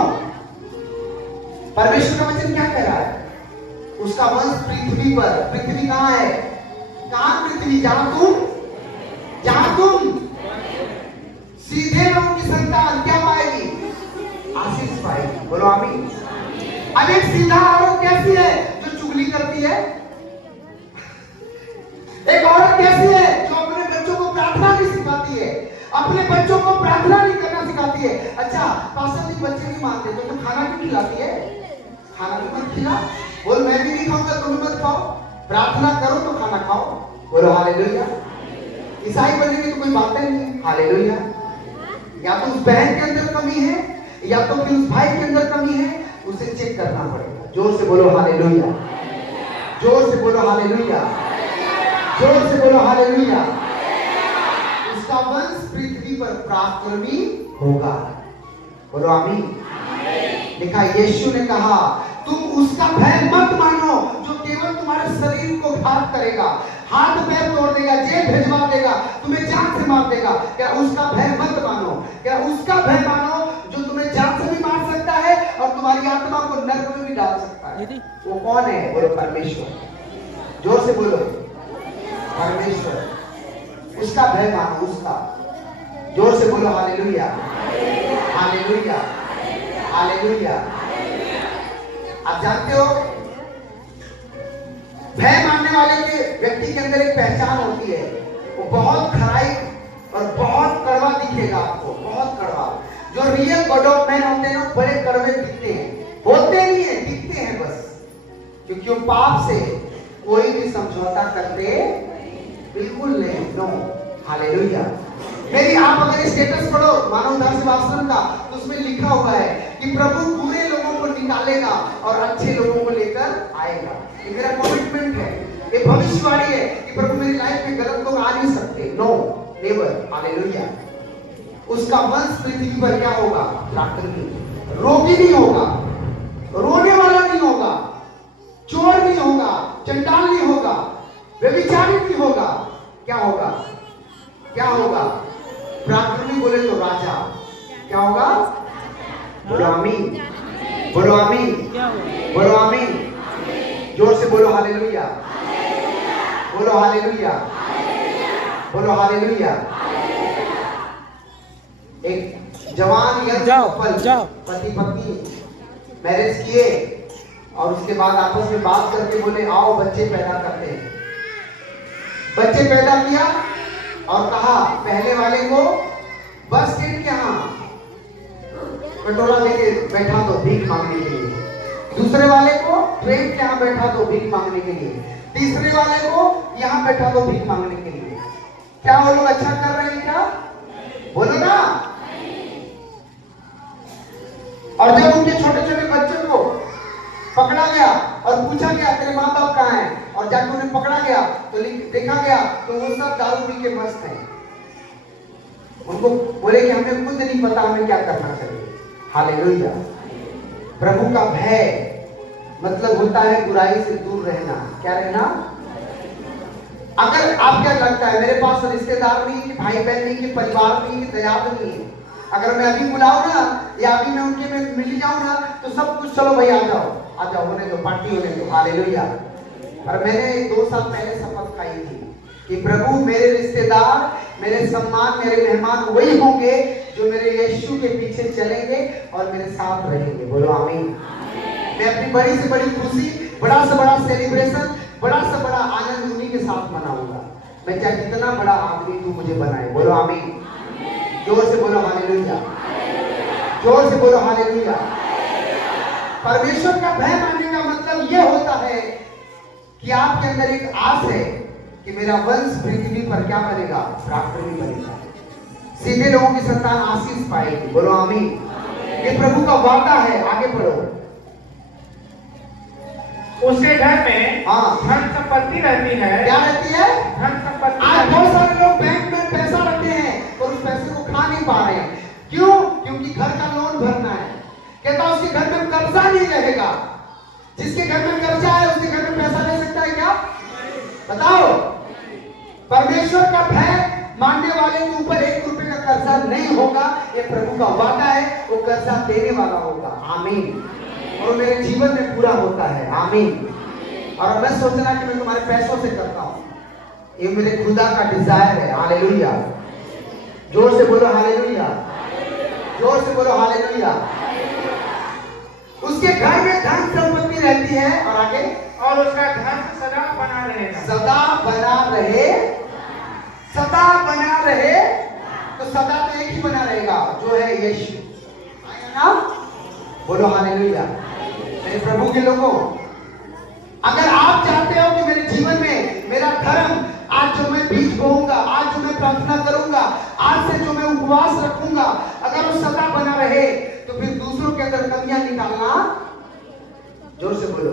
परमेश्वर का वचन क्या कह रहा है? उसका वंश पृथ्वी पर। पृथ्वी कहाँ है? कहाँ पृथ्वी? जहां तुम सीधे लोगों की संतान क्या पाएगी? आशीष पाएगी। बोलो आमीन। अब एक सीधा औरत कैसी है? जो चुगली करती है। एक औरत कैसी है? जो अपने बच्चों को प्रार्थना नहीं सिखाती है, अपने बच्चों को प्रार्थना नहीं करना सिखाती है। अच्छा पास्टर जी बच्चे नहीं मानते तो खाना क्यों खिलाती है? खाना भी मत खिला। बोल मैं भी नहीं खाऊंगा, तुम भी मत खाओ। प्रार्थना करो तो खाना खाओ। बोलो हालेलुया। ईसाई बनने की तो कोई बात नहीं। हालेलुया। या तो उस बहन के अंदर कमी है, या तो फिर उस भाई के अंदर कमी है, उसे चेक करना पड़ेगा। जोर से बोलो हालेलुया। जोर से बोलो हालेलुया। जोर से बोलो हालेलुया। उसका वंश पृथ्वी पर पराक्रमी होगा। बोलो आमीन। लिखा यीशु ने कहा तुम उसका भय मत मानो जो केवल तुम्हारे शरीर को घात करेगा, हाथ पैर तोड़ देगा, जेल भेजवा देगा, तुम्हें जान से मार देगा। क्या उसका भय मत मानो? क्या उसका भय मानो जो तुम्हें जान से भी मार सकता है और तुम्हारी आत्मा को नरक में भी डाल सकता है। वो कौन है? बोलो परमेश्वर। जोर से बोलो परमेश्वर। उसका भय मानो, उसका। जोर से बोलो हालेलुया। हालेलुया। हालेलुया। आप जानते हो भय मानने वाले के व्यक्ति के अंदर एक पहचान होती है, वो बहुत खराई और बहुत कड़वा दिखेगा आपको, बहुत कड़वा। जो रियल गॉड ऑफ मैन होते हैं ना, बड़े कड़वे दिखते हैं, होते नहीं है, दिखते हैं बस, क्योंकि वो पाप से कोई भी समझौता करते बिल्कुल नहीं। नो। हालेलुया। मेरी आप अगर स्टेटस पढ़ो मानव उद्धार सेवा आश्रम का, तो उसमें लिखा हुआ है कि प्रभु बुरे लोगों को निकालेगा और अच्छे लोगों को लेकर आएगा। ये मेरा कमिटमेंट है, ये भविष्यवाणी है कि प्रभु मेरी लाइफ में गलत लोग आ नहीं सकते। No, never. हालेलुया। उसका वंश पृथ्वी पर क्या होगा? पराक्रमी। रोगी नहीं होगा, रोने वाला नहीं होगा, चोर नहीं होगा, चंडाल नहीं होगा, व्यभिचारी नहीं होगा। क्या होगा? क्या होगा? पराक्रमी बोले तो राजा। क्या होगा? बोलो आमीन। बोलो आमीन। बोलो आमीन। जोर से बोलो हालेलुया। बोलो हालेलुया। बोलो हालेलुया। एक जवान यंग कपल पति पत्नी मैरिज किए, और उसके बाद आपस में बात करके बोले आओ बच्चे पैदा करते हैं। बच्चे पैदा किया और कहा पहले वाले को बस स्टैंड के यहाँ कटोरा लेके बैठा दो भीख मांगने के लिए, दूसरे वाले को ट्रेन के यहाँ बैठा दो भीख मांगने के लिए, तीसरे वाले को यहाँ बैठा दो भीख मांगने के लिए। क्या वो लोग अच्छा कर रहे हैं क्या? बोलो ना। और जब उनके छोटे छोटे बच्चों को पकड़ा गया और पूछा गया तेरे माँ बाप कहाँ हैं, और जाकर उन्हें पकड़ा गया तो देखा गया तो वो सब दारू पी के मस्त हैं। उनको बोले कि हमें खुद नहीं पता हमें क्या करना चाहिए। हालेलुया। प्रभु का भय मतलब होता है बुराई से दूर रहना। क्या रहना? अगर आप क्या लगता है मेरे पास रिश्तेदार नहीं कि भाई बहन नहीं कि परिवार नहीं कि दयाद नहीं है, अगर मैं अभी बुलाऊं ना या अभी मैं उनके में मिल जाऊं ना तो सब कुछ चलो भाई आ जाओ होने दो, पार्टी होने दो। हालेलुया। पर मैंने 2 साल पहले शपथ खाई थी कि प्रभु मेरे रिश्तेदार, मेरे सम्मान, मेरे मेहमान वही होंगे जो मेरे यीशु के पीछे चलेंगे और मेरे साथ रहेंगे। बोलो आमीन। मैं अपनी बड़ी से बड़ी खुशी, बड़ा से बड़ा सेलिब्रेशन, बड़ा से बड़ा आनंद उन्हीं के साथ मनाऊंगा। मैं चाहे जितना बड़ा आदमी तू मुझे बनाए। बोलो आमीन। जोर से बोलो हालेलुया। जोर से बोलो हालेलुया। परमेश्वर का भय मानने का मतलब यह होता है कि आपके अंदर एक आस है कि मेरा वंश पृथ्वी पर क्या बनेगा? पराक्रमी बनेगा। सीधे लोगों की संतान आशीष पाएगी। बोलो आमीन। ये प्रभु का वादा है। आगे बढ़ो। उसके घर में धन संपत्ति रहती है। क्या रहती है? धन संपत्ति। आज बहुत सारे लोग बैंक में पैसा रखते हैं और उस पैसे को खा नहीं पा रहे हैं। क्यों? क्योंकि घर का लोन भरना है। कहता उसके घर में कर्जा नहीं रहेगा। जिसके घर में कर्जा है उसके घर में पैसा ले सकता है क्या? बताओ। परमेश्वर का भय मानने वाले के ऊपर 1 रुपए का कर्जा नहीं होगा। ये प्रभु का वादा है। वो कर्जा देने वाला होगा। आमीन। और मेरे जीवन में पूरा होता है। आमीन। और मैं सोचना कि मैं तुम्हारे पैसों से करता हूं, ये मेरे खुदा का डिजायर है। हालेलुया। जोर से बोलो हालेलुया। जोर से बोलो हालेलुया। उसके घर में धन संपत्ति रहती है और आगे और उसका धन सदा बना रहेगा। सदा बना रहे। सदा बना रहे तो सदा तो एक ही बना रहेगा जो है यीशु। ना बोलो हालेलुया। मेरे प्रभु के लोगों, अगर आप चाहते हो कि मेरे जीवन में मेरा धर्म, आज जो मैं बीज बोऊंगा, आज जो मैं प्रार्थना करूंगा, आज से जो मैं उपवास रखूंगा, अगर वो सदा बना रहे तो फिर दूसरों के अंदर कमियां निकालना। जोर से बोलो।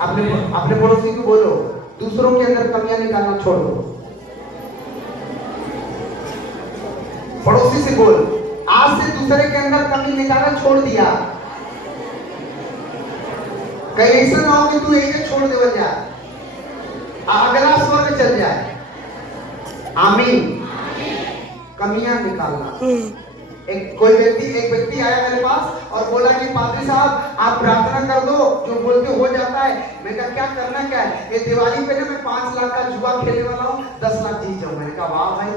अपने पड़ोसी को बोलो दूसरों के अंदर कमियां निकालना छोड़ दो। पड़ोसी से बोल आज से दूसरे के अंदर कमी निकालना छोड़ दिया। कहीं ऐसा ना हो कि तू एक छोड़ दे बन जाए, अगला स्वर्ग चल जाए। आमीन। कमियां निकालना। एक व्यक्ति आया मेरे पास और बोला कि पादरी साहब आप प्रार्थना कर दो, जो बोलते हो जाता है। मैंने कहा क्या करना क्या है? ये दिवाली पे ना मैं 5 लाख का जुआ खेलने वाला हूँ, 10 लाख जीत जाऊं। मैंने कहा वाह भाई,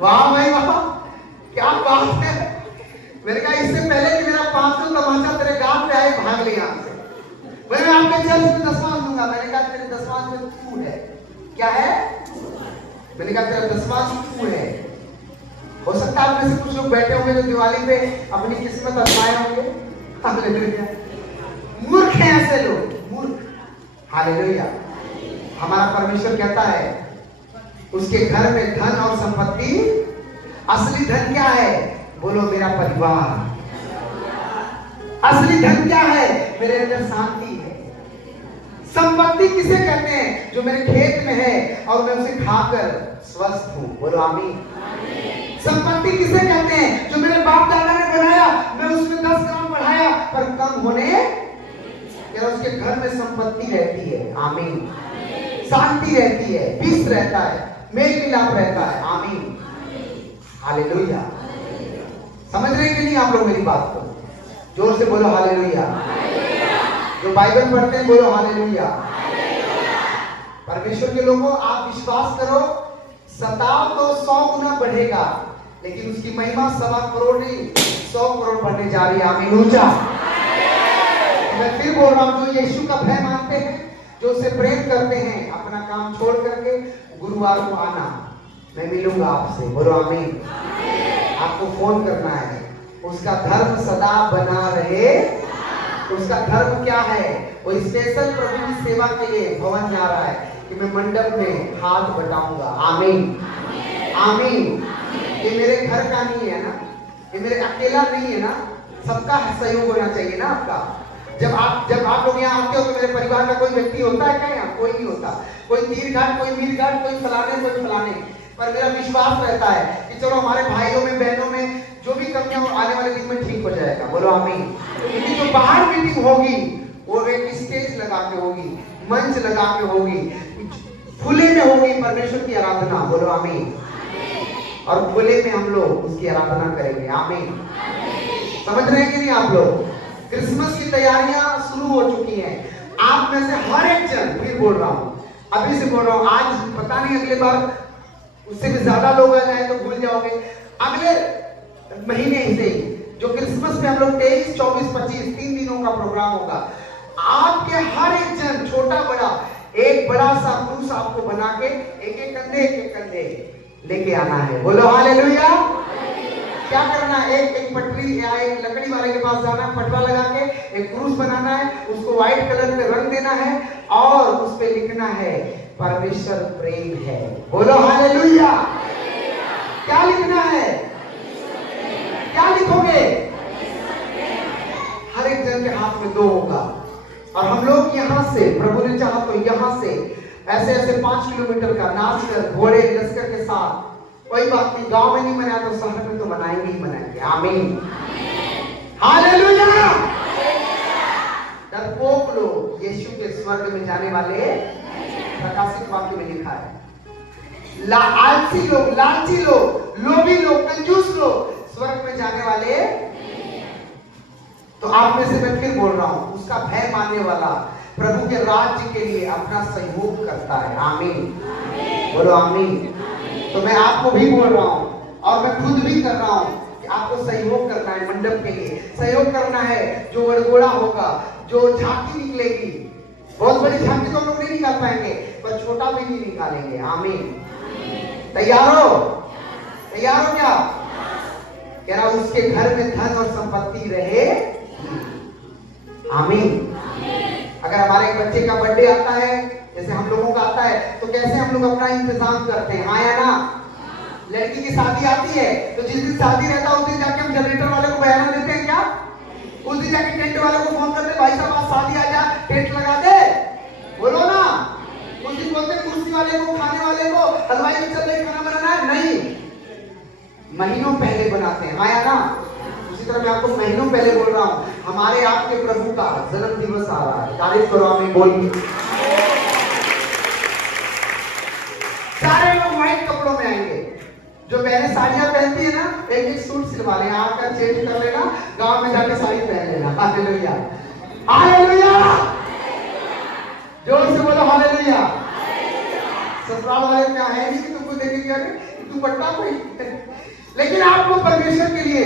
वाह भाई वाह, क्या बात है। मैंने कहा इससे पहले कि मेरा 500 तमाचा तेरे गांव पे आए, भाग ले यहाँ से। मैं आपके चर्च में 10वां दूंगा। मैंने कहा तेरे 10वां में तू है। क्या है? मैंने कहा तेरा 10वां तू है। हो सकता है आप में से कुछ लोग बैठे होंगे जो दिवाली पे अपनी किस्मत आजमाए होंगे। हालेलुया। मूर्ख हैं ऐसे लोग, मूर्ख। हालेलुया। हमारा परमेश्वर कहता है उसके घर में धन और संपत्ति। असली धन क्या है? बोलो मेरा परिवार। असली धन क्या है? मेरे अंदर शांति है। संपत्ति किसे कहते हैं? जो मेरे खेत में है और मैं उसे खाकर स्वस्थ हूं। बोलो आमीन। संपत्ति किसे कहते हैं? जो मेरे बाप दादा ने बनाया, मैं उसमें 10 ग्राम बढ़ाया पर कम होने, क्या उसके घर में संपत्ति रहती है। आमीन। शांति रहती है, पीस रहता है, मेल मिलाप रहता है। आमीन। हालेलुया। समझ रहे कि नहीं आप लोग मेरी बात को? जोर से बोलो हालेलुया। जो बाइबल पढ़ते हैं बोलो हालेलुया। परमेश्वर के लोगों, आप विश्वास करो, सताव तो 100 गुना बढ़ेगा, लेकिन उसकी महिमा 1.25 करोड़ नहीं 100 करोड़ बढ़ने जा रही है। आमीन। ऊंचा मैं फिर बोल रहा हूँ, जो यीशु का भय मानते हैं, जो उसे प्रेम करते हैं, अपना काम छोड़ करके गुरुवार को आना, मैं मिलूंगा आपसे। बोलो आमीन। आपको फोन करना है, उसका धर्म सदा बना रहे। उसका धर्म क्या है? वो स्पेशल प्रभु की सेवा के लिए भवन जा रहा है कि मैं मंडप में हाथ बटाऊंगा। आमीन आमीन। ये मेरे घर का नहीं है ना, ये मेरे अकेला नहीं है ना, सबका सहयोग होना चाहिए ना आपका। जब आप लोग यहाँ आते हो तो मेरे परिवार का कोई व्यक्ति होता है क्या यहाँ? कोई नहीं होता। कोई तीर घाट, कोई मीर घाट, कोई फलाने, कोई फलाने। पर मेरा विश्वास रहता है कि चलो हमारे भाइयों में, बहनों में जो भी कमियां आने वाले दिन में ठीक हो जाएगा। बोलो आमीन। क्योंकि जो बाहर मीटिंग होगी वो एक स्टेज लगा के होगी, मंच लगा के होगी, खुले में होगी परमेश्वर की आराधना। बोलो आमीन। और खुले में हम लोग उसकी आराधना करेंगे। आमीन। समझ रहे हैं कि नहीं आप लोग? क्रिसमस की तैयारियां शुरू हो चुकी हैं। आप में से हर एक जन, फिर बोल रहा हूं, अभी से बोल रहा हूं, आज पता नहीं अगले बार उससे भी ज्यादा लोग आ जाए तो भूल जाओगे। अगले महीने से जो क्रिसमस पे हम लोग 23, 24, 25 3 दिनों का प्रोग्राम होगा, आपके हर एक जन, छोटा बड़ा, एक बड़ा सा क्रूस आपको बना के एक एक कंधे लेके आना है। बोलो हालेलुया। क्या करना है? एक पटरी या एक लकड़ी वाले के पास जाना है, पटरा लगा के एक क्रूस बनाना है, उसको व्हाइट कलर में रंग देना है और उस पे लिखना है परमेश्वर प्रेम है। बोलो हालेलुया। क्या लिखना है? क्या लिखोगे? हर एक जन के हाथ में 2 होगा और हम लोग यहाँ से, प्रभु ने चाहा तो यहाँ से ऐसे ऐसे 5 किलोमीटर का नाच कर, घोड़े लश्कर के साथ, कोई बात नहीं, गांव में नहीं मनाया तो शहर में तो मनाएंगे ही मनाएंगे। आमीन हालेलुया। डरपोक लोग यीशु के स्वर्ग में जाने वाले, प्रकाशित वाक्य में लिखा है। आलसी लोग, लालची लोग, लोभी लोग, कंजूस लोग स्वर्ग में जाने वाले। तो आप में से मैं फिर बोल रहा हूं, उसका भय मानने वाला प्रभु के राज्य के लिए अपना सहयोग करता है। आमीन बोलो आमीन। तो मैं आपको भी बोल रहा हूं और मैं खुद भी कर रहा हूं कि आपको सहयोग करना है। मंडप के लिए सहयोग करना है। जो गड़गोड़ा होगा, जो झांकी निकलेगी, बहुत बड़ी झांकी तो हम लोग नहीं निकाल पाएंगे, पर छोटा भी नहीं निकालेंगे। आमीन। तैयार हो? तैयार हो क्या? कह रहा उसके घर में धन और संपत्ति रहे। आमीन। अगर हमारे एक बच्चे का बर्थडे आता है, जैसे हम लोगों का आता है, तो कैसे हम लोग अपना इंतजाम करते हैं? हाँ या ना? लड़की की शादी आती है तो जिस दिन शादी रहता है उस दिन जाके हम जनरेटर वाले को बयाना देते हैं क्या? उस दिन जाके टेंट वाले को फोन करते, भाई साहब आज शादी आ जा, टेंट लगा दे। बोलो ना। उस दिन बोलते कुर्सी वाले को, खाने वाले को, हलवाई को, चल रही खाना बनाना है? नहीं, महीनों पहले बनाते हैं। हाँ या ना? उसी तरह मैं आपको महीनों पहले बोल रहा हूँ, हमारे आपके प्रभु का जन्म दिवस आ रहा है। तारीफ करो आमीन बोल के। सारे लोग व्हाइट कपड़ों में आएंगे। जो बहनें साड़ियां पहनती है ना, एक एक सूट सिलवा लेना, आकर चेंज कर लेना, गांव में जाके साड़ी पहन लेना। Hallelujah hallelujah. जोर से बोलो हालेलुया। ससुराल वाले क्या है नहीं कि तुमको देखेंगे अरे दुपट्टा कोई, लेकिन आपको परमेश्वर के लिए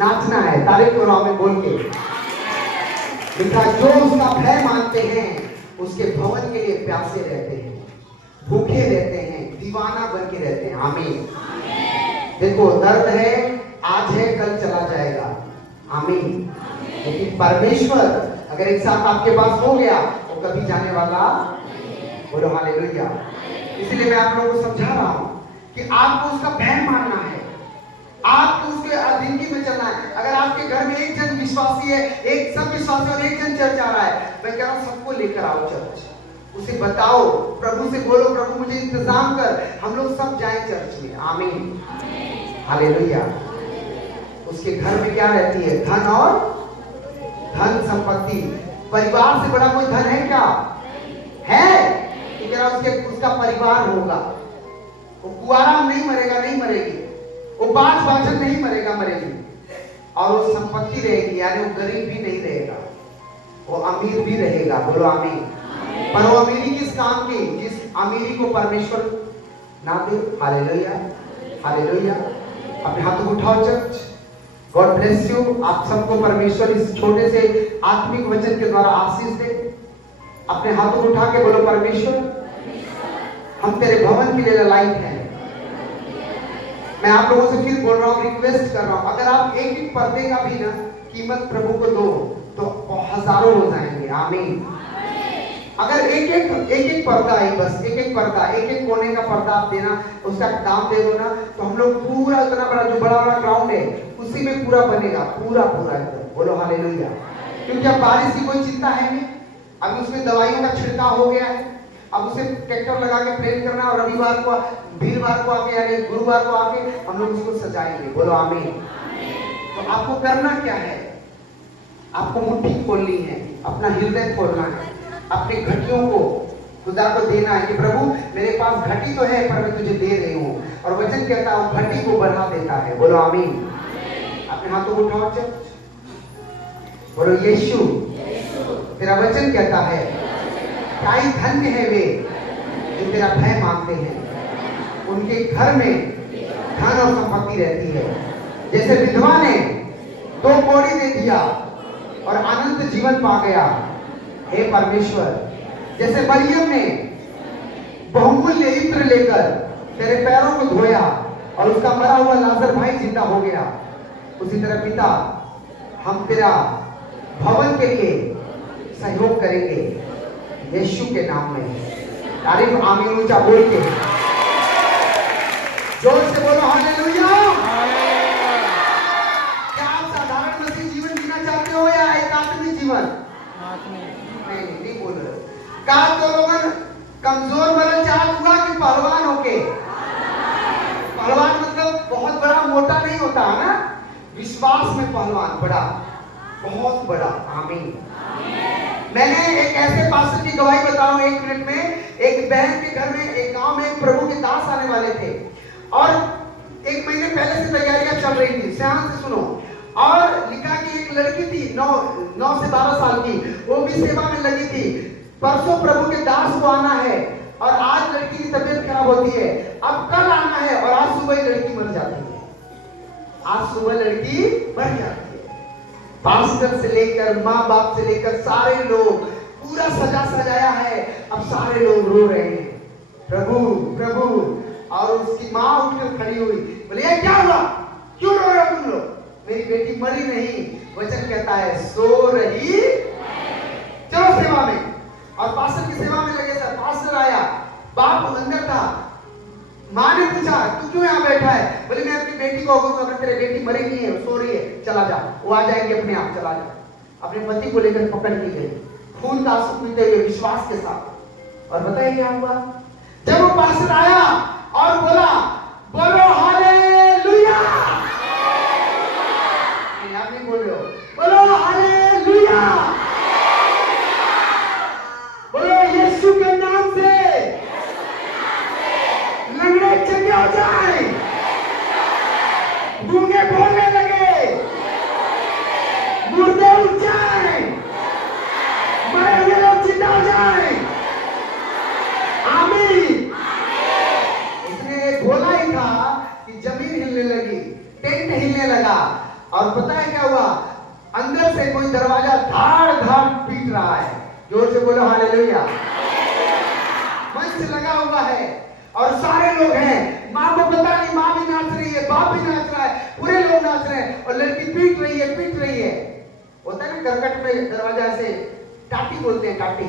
नाचना है। तारीफ करो आमीन बोल के। लिखा जो उसका भय मानते हैं उसके भवन के लिए प्यासे रहते हैं, भूखे रहते हैं, दीवाना बन के रहते हैं। आमीन। देखो दर्द है, आज है, कल चला जाएगा। आमीन। लेकिन परमेश्वर अगर एक साथ आपके पास हो गया वो कभी जाने वाला। बोलो हालेलुया। इसलिए मैं आप लोगों को समझा रहा हूं कि आपको उसका भय मानना है, आपको उसके अधीनगी में चलना है। अगर आपके घर में एक जन विश्वासी है, एक सब विश्वासी और एक जन चर्च आ रहा है, मैं कह रहा हूं सबको लेकर आओ चर्च। उसे बताओ, प्रभु से बोलो प्रभु मुझे इंतजाम कर, हम लोग सब जाएं चर्च में। आमीन हालेलुया। उसके घर में क्या रहती है? धन और धन संपत्ति। परिवार से बड़ा कोई धन है क्या? है? उसका परिवार होगा। वो कुआरा नहीं मरेगा, नहीं मरेगी, वो बाज बाजन नहीं मरेगा, मरेगी, और वो संपत्ति रहेगी, यानी वो गरीब भी नहीं रहेगा, वो अमीर भी रहेगा। बोलो आमीन। पर वो अमीरी किस काम की? जिस अमीरी को परमेश्वर ना दे। Hallelujah hallelujah. अपने हाथों को उठाओ चर्च। God bless you. आप सबको परमेश्वर इस छोटे से आत्मिक वचन के द्वारा आशीष दे। अपने हाथों को उठा के बोलो, परमेश्वर हम तेरे भवन के लिए ललायक हैं। मैं आप लोगों से फिर बोल रहा हूँ, रिक्वेस्ट कर रहा हूँ, अगर आप एक एक पर्दे का भी ना कीमत प्रभु को दो तो हजारों हो जाएंगे। आमीन। अगर एक एक पर्दा है, बस एक एक कोने का पर्दा आप देना, उसका दाम दे दो ना, तो हम लोग पूरा इतना बड़ा जो बड़ा बड़ा ग्राउंड है उसी में पूरा बनेगा, पूरा एकदम। बोलो हालेलुया। क्योंकि अब बारिश की कोई चिंता है नहीं, अब उसमें दवाइयों का छिड़काव हो गया है, अब उसे ट्रैक्टर लगा के प्रेम करना और रविवार को वीरवार को आके यानी गुरुवार को आके हम लोग उसको सजाएंगे। बोलो आमीन। तो आपको करना क्या है? आपको मुट्ठी खोलनी है, अपना हृदय खोलना है, अपनी घटियों को खुदा को देना है कि प्रभु मेरे पास घटी तो है पर मैं तुझे दे रही हूँ। और वचन कहता है घटी को बढ़ा देता है। बोलो आमीन। अपने हाथों को उठाओ, बोलो यीशु तेरा वचन कहता है क्या ही धन्य है वे जो तेरा भय मानते हैं, उनके घर में धन और संपत्ति रहती है। जैसे विधवा ने 2 कौड़ी दे दिया और अनंत जीवन पा गया, हे परमेश्वर, जैसे मरियम ने बहुमूल्य इत्र लेकर तेरे पैरों को धोया और उसका मरा हुआ लाजर भाई जिंदा हो गया, उसी तरह पिता हम तेरा भवन के लिए सहयोग करेंगे यीशु के नाम में। तारीफ आमीन ऊंचा बोल के जोर से बोलो हालेलुया। क्या आप साधारण मसीह जीवन जीना चाहते हो या एकात्मिक जीवन? नहीं बोल रहे। का तो लोगन कमजोर बनल चाहत हुआ कि पहलवान होके? पहलवान मतलब बहुत बड़ा मोटा नहीं होता है ना, विश्वास में पहलवान, बड़ा, बहुत बड़ा। आमीन। मैंने एक ऐसे पास्टर की गवाही बताऊं 1 मिनट में। एक बहन के घर में एक गांव में प्रभु के दास आने वाले थे और 1 महीने पहले से तैयारियां चल रही थी। ध्यान से सुनो। और लिखा कि एक लड़की थी 9 से 12 साल की, वो भी सेवा में लगी थी। परसों प्रभु के दास को आना है और आज लड़की की तबीयत खराब होती है, अब कल आना है और आज सुबह लड़की मर जाती है। आज सुबह लड़की मर जाती है। पास्टर से लेकर माँ बाप से लेकर सारे लोग पूरा सजाया है। अब सारे लोग रो रहे हैं, प्रभु प्रभु। और उसकी माँ उठकर खड़ी हुई, बोले ये क्या हुआ, क्यों रो रहे हो तुम लोग? मेरी बेटी मरी नहीं, वचन कहता है सो रही, चलो सेवा में। और पास्टर की सेवा में लगे सर। पास्टर आया, बाप अंदर था। माँ ने पूछा तू क्यों यहाँ बैठा है? बोले मैं अपनी बेटी को अगर तेरी बेटी मरी नहीं है, सो रही है, चला जा, वो आ जाएगी अपने आप, चला जा। अपने पति को लेकर पकड़ के गई, खून का आंसू पीते हुए विश्वास के साथ। और बताइए क्या हुआ? जब वो पास्टर आया और बोला बोलो हालेलुया, आप नहीं बोल रहे हो, बोलो हालेलुया, बोलो यीशु के नाम से लंगड़े चंगे हो जाए, गूंगे बोलने लगे, मुर्दे उठ जाए, मरे हुए लोग जिंदा हो जाए। आमीन। उसने बोला ही था कि जमीन हिलने लगी, टेंट हिलने लगा। और पता है क्या हुआ? अंदर से कोई दरवाजा धाड़ धाड़ पीट रहा है। जोर से बोलो हालेलुया। मंच लगा हुआ है और सारे लोग हैं। माँ को पता नहीं, माँ भी नाच रही है, बाप भी नाच रहा है, पूरे लोग नाच रहे हैं और लड़की पीट रही है। होता है ना करकट में दरवाजा ऐसे, टाटी बोलते हैं, टाटी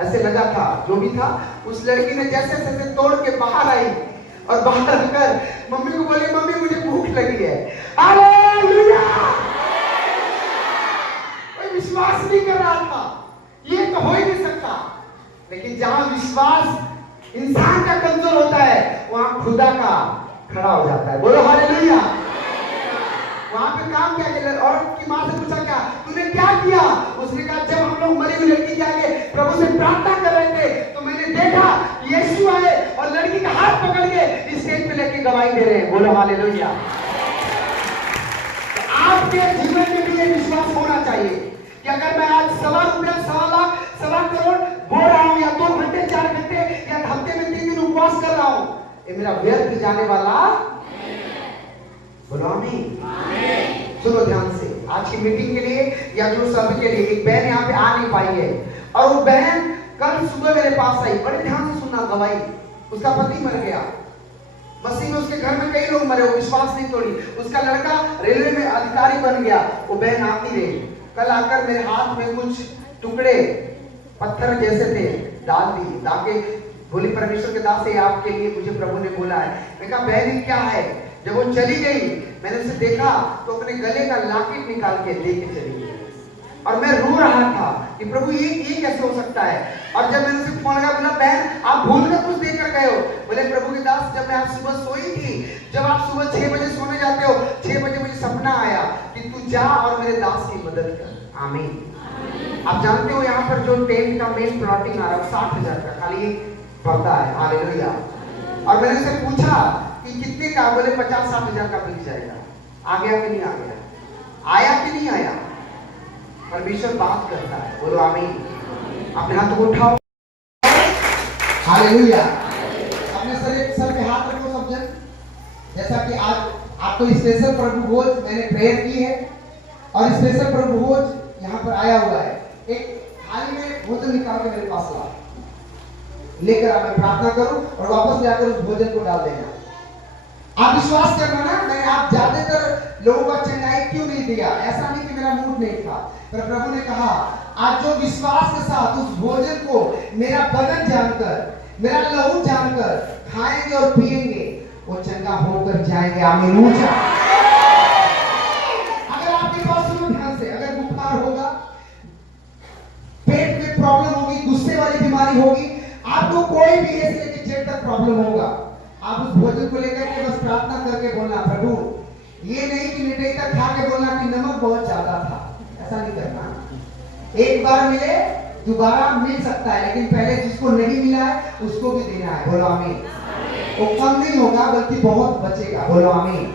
ऐसे लगा था। जो भी था, उस लड़की ने जैसे जैसे तोड़ के बाहर आई और बाहर आकर मम्मी को बोली मम्मी मुझे भूख लगी है। हालेलुया। कोई विश्वास नहीं कर रहा था, ये तो हो ही नहीं सकता। लेकिन जहां विश्वास इंसान का कमजोर होता है वहां खुदा का खड़ा हो जाता है। बोलो हालेलुया। वहां पे काम क्या किया? औरत की मां से पूछा क्या तूने क्या किया? उसने कहा जब हम लोग मरी हुई लड़की के आगे प्रभु से प्रार्थना कर रहे थे तो मैंने देखा यीशु आए और लड़की का हाथ पकड़ के स्टेज पे लेके गवाही दे रहे हैं। बोलो हालेलुया। आपके जीवन में भी ये विश्वास होना चाहिए कि अगर मैं आज 1.25 रुपया, 1.25 लाख, 1.25 करोड़ बोल रहा हूं या 2 घंटे 4 घंटे या हफ्ते में 3 दिन उपवास कर रहा हूं, ये मेरा व्यर्थ जाने वाला। बोलो आमीन। सुनो ध्यान से, आज की मीटिंग के लिए या जो सब के लिए एक बहन यहाँ पे आ नहीं पाई है, और वो बहन कल सुबह मेरे पास आई। बड़े ध्यान से सुनना गवाही, उसका पति मर गया मसीह में, उसके घर में कई लोग मरे, वो विश्वास नहीं तोड़ी। उसका लड़का रेलवे में अधिकारी बन गया। वो बहन आती रही, कल आकर मेरे हाथ में कुछ टुकड़े पत्थर जैसे थे डाल दी, ताकि बोली परमेश्वर के दास से आपके लिए मुझे प्रभु ने बोला है। मैं कहा बहन क्या है? जब वो चली गई मैंने उसे देखा तो अपने गले का लॉकेट निकाल के लेके चली गई, और मैं रो रहा था कि प्रभु ये कैसे हो सकता है। और जब मैंने उसे फोन लगा, बोला बहन आप भूल कर कुछ देख कर गए हो? बोले प्रभु के दास जब मैं आज सुबह सोई थी, जब आप सुबह 6 बजे सोने जाते हो, 6 बजे मुझे सपना आया कि तू जा और मेरे दास की मदद कर। आमीन। आप जानते हो यहाँ पर जो टेंट का मेन प्लॉटिंग आ रहा है 60,000 का खाली पड़ता है। हालेलुया। और मैंने उसे पूछा कि कितने का? बोले 50-60 का बिक जाएगा। आ गया कि नहीं आ गया? आया कि नहीं आया? परमेश्वर बात करता है, बोलो आमीन। अपने हाथों को उठाओ, हालेलुया। अपने सर पे हाथ रखो सब जन। जैसा कि आज आपको स्पेशल प्रभु भोज मैंने प्रेयर की है, और स्पेशल प्रभु भोज यहाँ पर आया हुआ है। एक थाली में भोजन निकाल के मेरे पास ला, लेकर आ, मैं प्रार्थना करूं और वापस जाकर उस भोजन को डाल देना। आप विश्वास करना ना, मैंने आप ज्यादातर लोगों का चंगाई क्यों नहीं दिया? ऐसा नहीं कि मेरा मूड नहीं था, पर प्रभु ने कहा आज जो विश्वास के साथ उस भोजन को मेरा बदन जानकर, मेरा लहू जानकर खाएंगे और पिएंगे, वो चंगा होकर जाएंगे। आमीन। ऊंचा अगर आपके पास, सुनो ध्यान से, अगर बुखार होगा, पेट में प्रॉब्लम होगी, गुस्से वाली बीमारी होगी, आपको कोई भी ए से लेकर जेड तक प्रॉब्लम होगा, आप उस भोजन को लेकर के बस प्रार्थना करके बोलना प्रभु, ये नहीं कि मिठाई तक खा के बोलना कि नमक बहुत ज्यादा था, ऐसा नहीं करना। एक बार मिले दोबारा मिल सकता है, लेकिन पहले जिसको नहीं मिला है उसको भी देना है। बोलो आमीन। वो कम नहीं होगा बल्कि बहुत बचेगा। बोलो आमीन।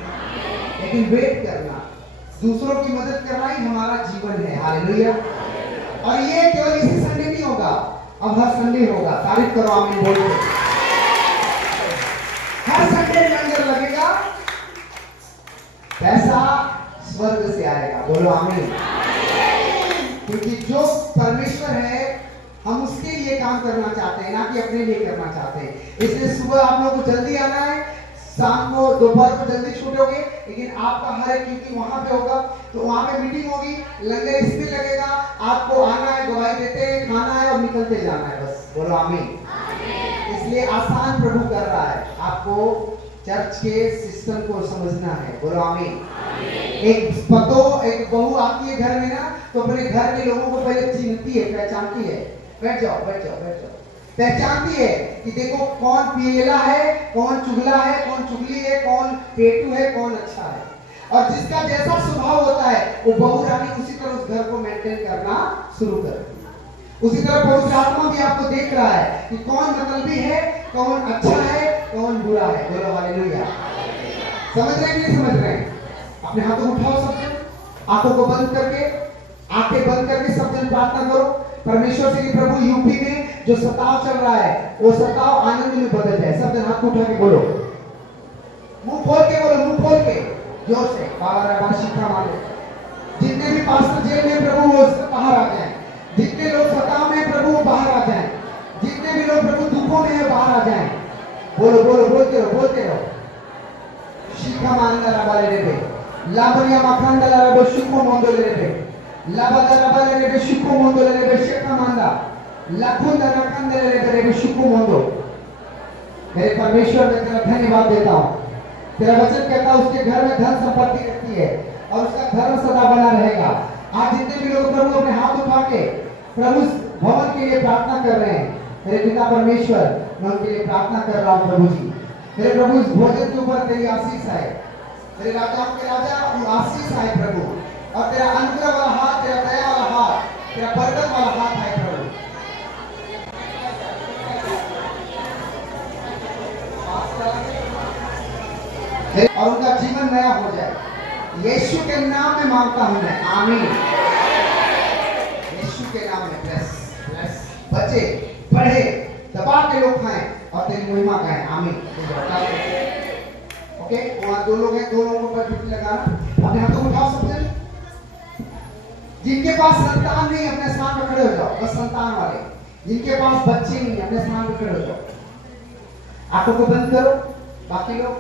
लेकिन वेट करना, दूसरों की मदद करना ही हमारा जीवन है। हालेलुया। और ये केवल इसी संडे नहीं होगा, अब हर संडे होगा। तारीफ करो आमीन बोल के। हर संडे लंगर लगेगा, पैसा स्वर्ग से आएगा। बोलो आमीन। क्योंकि जो परमेश्वर है हम उसके लिए काम करना चाहते हैं, ना कि अपने लिए करना चाहते हैं। इसलिए सुबह आप लोगों को जल्दी आना है, शाम को दोपहर को जल्दी छूटोगे, लेकिन आपका हर एक क्योंकि वहां पे होगा, तो वहां पे मीटिंग होगी, लंगर इसमें लगेगा, आपको आना है, गवाही देते हैं, खाना है और निकलते जाना है बस। बोलो आमीन। इसलिए आसान प्रभु कर रहा है, आपको चर्च के सिस्टम को समझना है। बोलो आमीन। एक बहू आती है घर में ना, तो अपने घर के लोगों को पहले चिन्हती है, पहचानती है। बैठ जाओ बैठ जाओ बैठ जाओ। पहचानती है कि देखो कौन पियला है, कौन चुगला है, कौन चुगली है, कौन पेटू है, कौन अच्छा है। और जिसका जैसा स्वभाव होता है वो बहू रानी उसी तरह उस घर को मेंटेन करना शुरू करती है। उसी तरह पवित्र आत्मा भी आपको देख रहा है कि कौन मतलबी है, कौन अच्छा है, कौन बुरा है। बोलो हालेलुया। समझ रहे हैं नहीं समझ रहे हैं? अपने हाथों उठाओ सब जन, आंखों को बंद करके, आंखें बंद करके सब जन प्रार्थना करो परमेश्वर से कि प्रभु यूपी में जो सताव चल रहा है वो सताव आनंद में बदल जाए। सब जन हाथ उठा के बोलो, मुंह खोल के बोलो, मुंह खोल के जोर से। बाबा शिक्षा मांगे, जितने भी पास्टर जेल में प्रभु वो बाहर आ जाए, जितने लोग सताव में प्रभु वो बाहर आ जाए, जितने भी लोग प्रभु दुखों में है बाहर आ जाए। बोलो बोलो, बोलते रहो बोलते रहो। शिक्षा मांगा रबाले रे लाबरिया मखंडला रबो शुको मोंदोले रे लाबदा रबाले रे शुको मोंदोले रे शिक्षा मांगा लखुंदा रखंदले रे शुको मोंदो। मेरे परमेश्वर मैं तेरा धन्यवाद देता हूँ। तेरा वचन कहता है उसके घर में धन संपत्ति रहती है और उसका धर्म सदा बना रहेगा। आज जितने भी लोग प्रभु अपने हाथ उठा के प्रभु भवन के लिए प्रार्थना कर रहे हैं, मेरे पिता परमेश्वर मैं उनके लिए प्रार्थना कर रहा हूँ। प्रभु जी मेरे प्रभु इस भोजन के ऊपर तेरी आशीष है, तेरे राजा के राजा आशीष है प्रभु, और तेरा अनुग्रह वाला हाथ, तेरा दया वाला हाथ, तेरा बरकत वाला हाथ है प्रभु। और उनका जीवन नया हो जाए, यीशु के नाम में मांगता हूं मैं, आमीन। यीशु के नाम में ब्लेस ब्लेस, बचे बढ़े दबा के लोग खाएं और तेरी महिमा गाएं, आमीन। ओके, वहां दो लोग हैं, दो लोगों पर ड्यूटी लगाना। अपने हाथों को उठाओ सबसे। जिनके पास संतान नहीं अपने स्थान पर खड़े हो जाओ, बस संतान वाले। जिनके पास बच्चे नहीं अपने स्थान पर खड़े हो जाओ। आंखों को बंद करो। बाकी लोग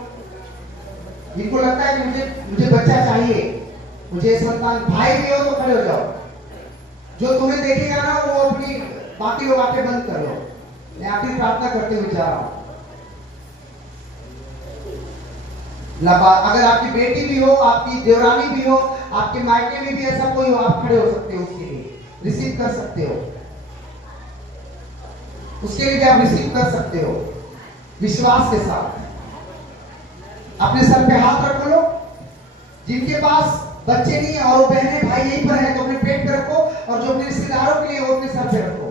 जिनको लगता है कि मुझे बच्चा चाहिए, मुझे संतान, भाई भी हो तो खड़े हो जाओ। जो तुम्हें देखेगा ना वो अपनी, बाकी लोग आंखें बंद कर लो। मैं आखिरी प्रार्थना करते हुए जा रहा हूं। अगर आपकी बेटी भी हो, आपकी देवरानी भी हो, आपके मायके में भी ऐसा कोई हो, आप खड़े हो सकते हो, उसके लिए रिसीव कर सकते हो, उसके लिए भी आप रिसीव कर सकते हो विश्वास के साथ। अपने सर पे हाथ रख लो। जिनके पास बच्चे नहीं है और वो बहनें भाई यहीं पर है तो अपने पेट पे रखो, और जो अपने रिश्तेदारों के लिए वो अपने सर पे रखो।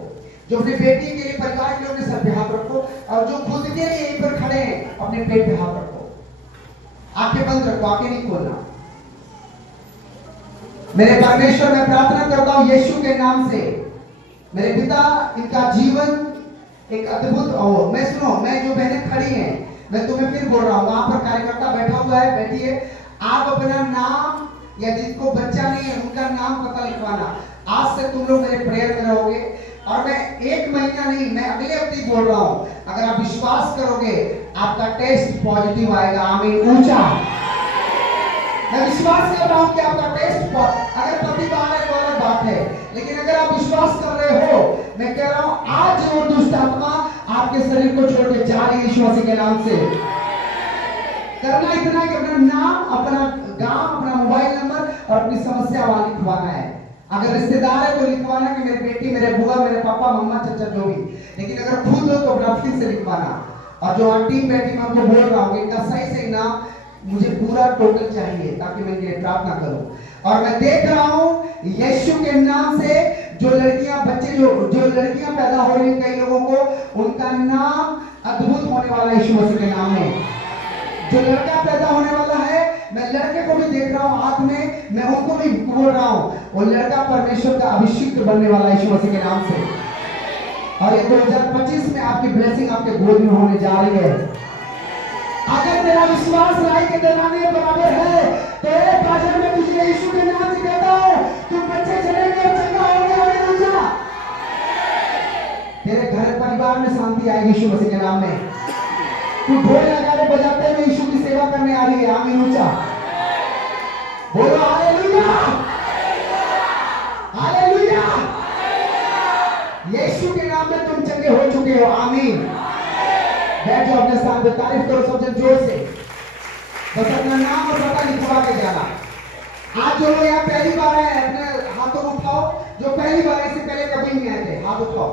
जो अपने बेटी के लिए, परिवार के लिए अपने सर पे हाथ रखो, और जो खुद के लिए यहीं पर खड़े हैं अपने पेट पे हाथ रखो। आंखें बंद रखो, आंखें नहीं खोलना। मेरे परमेश्वर, मैं प्रार्थना करता हूं यीशु के नाम से, मेरे पिता, इनका जीवन एक अद्भुत, और मैं सुनो, मैं जो बहनें खड़ी हैं, मैं तुम्हें फिर बोल रहा हूं, वहां पर कार्यकर्ता बैठा हुआ है, बैठिए। आप अपना नाम, या जिनको बच्चा नहीं है उनका नाम पता लिखवाना। आज से तुम लोग मेरे प्रेयर में रहोगे, और मैं 1 महीना नहीं, मैं अगले हफ्ते बोल रहा हूं, अगर आप विश्वास करोगे आपका टेस्ट पॉजिटिव आएगा। आमीन। ऊंचा मैं विश्वास कर रहा हूं कि आपका टेस्ट, अगर पति बाहर है तो अलग बात है, लेकिन अगर आप विश्वास कर रहे हो, मैं कह रहा हूं आज वो दुष्ट आत्मा आपके शरीर को छोड़ के जा रही है यीशु मसीह के नाम से। करना इतना कि अपना नाम, अपना गांव, अपना मोबाइल नंबर और अपनी समस्या वहां लिखवाना है। अगर रिश्तेदार है तो लिखवाना कि मेरी बेटी, मेरे बुआ, मेरे पापा, मम्मा, चाचा, जो भी। लेकिन अगर खुद हो तो अपना फिर से लिखवाना। और जो आंटी बैठी, मैं आपको बोल रहा हूँ इनका सही सही नाम मुझे पूरा टोटल चाहिए, ताकि मैं इनके लिए प्रार्थना करूं। और मैं देख रहा हूं यीशु के नाम से जो लड़कियां, बच्चे, जो लड़कियां पैदा हो रही, कई लोगों को उनका नाम अद्भुत होने वाला है यीशु मसीह के नाम में। जो लड़का पैदा होने वाला है, मैं लड़के को भी देख रहा हूं हाथ में, मैं उनको भी बोल रहा हूं वो लड़का परमेश्वर का अभिषिक्त बनने वाला है यीशु मसीह के नाम से। और ये 2025 में आपकी ब्लेसिंग आपके गोद में होने जा रही है। अगर तेरा विश्वास राई के दलाने बराबर है तो एक बार में तुझे यीशु के नाम से कहता हूं, तुम बच्चे चलेंगे और चंगा होंगे। हालेलुया। तेरे घर परिवार में शांति आएगी यीशु मसीह के नाम में। तू ढोल नगाड़े बजाते हुए यीशु की सेवा करने आ रही है। आमीन। ऊंचा बोलो हालेलुया, हालेलुया। यीशु के नाम में तुम चंगे हो चुके हो। आमीन। बैठ जाओ अपने स्थान पे, तारीफ करो सब जन जोर से। बस अपना नाम और पता लिखवा के जाना। आज जो लोग यहाँ पहली बार आए अपने हाथों को उठाओ। जो पहली बार, इससे पहले कभी नहीं आए थे, हाथ उठाओ।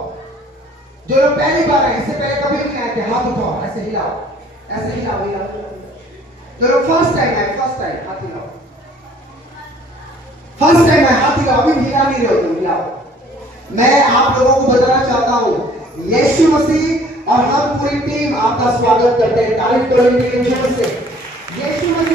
जो लोग पहली बार आए, इससे पहले कभी नहीं आए थे, हाथ उठाओ। ऐसे हिलाओ, ऐसे हिलाओ, हिलाओ। जो लोग फर्स्ट टाइम आए, फर्स्ट टाइम, हाथ हिलाओ। फर्स्ट टाइम आए, हाथ हिलाओ। अभी हिला नहीं रहे हो तुम, हिलाओ। मैं आप लोगों को बताना चाहता हूं यीशु मसीह और हम पूरी टीम आपका स्वागत करते हैं। तारीफ करो इनके लिए जोर से। यीशु मसीह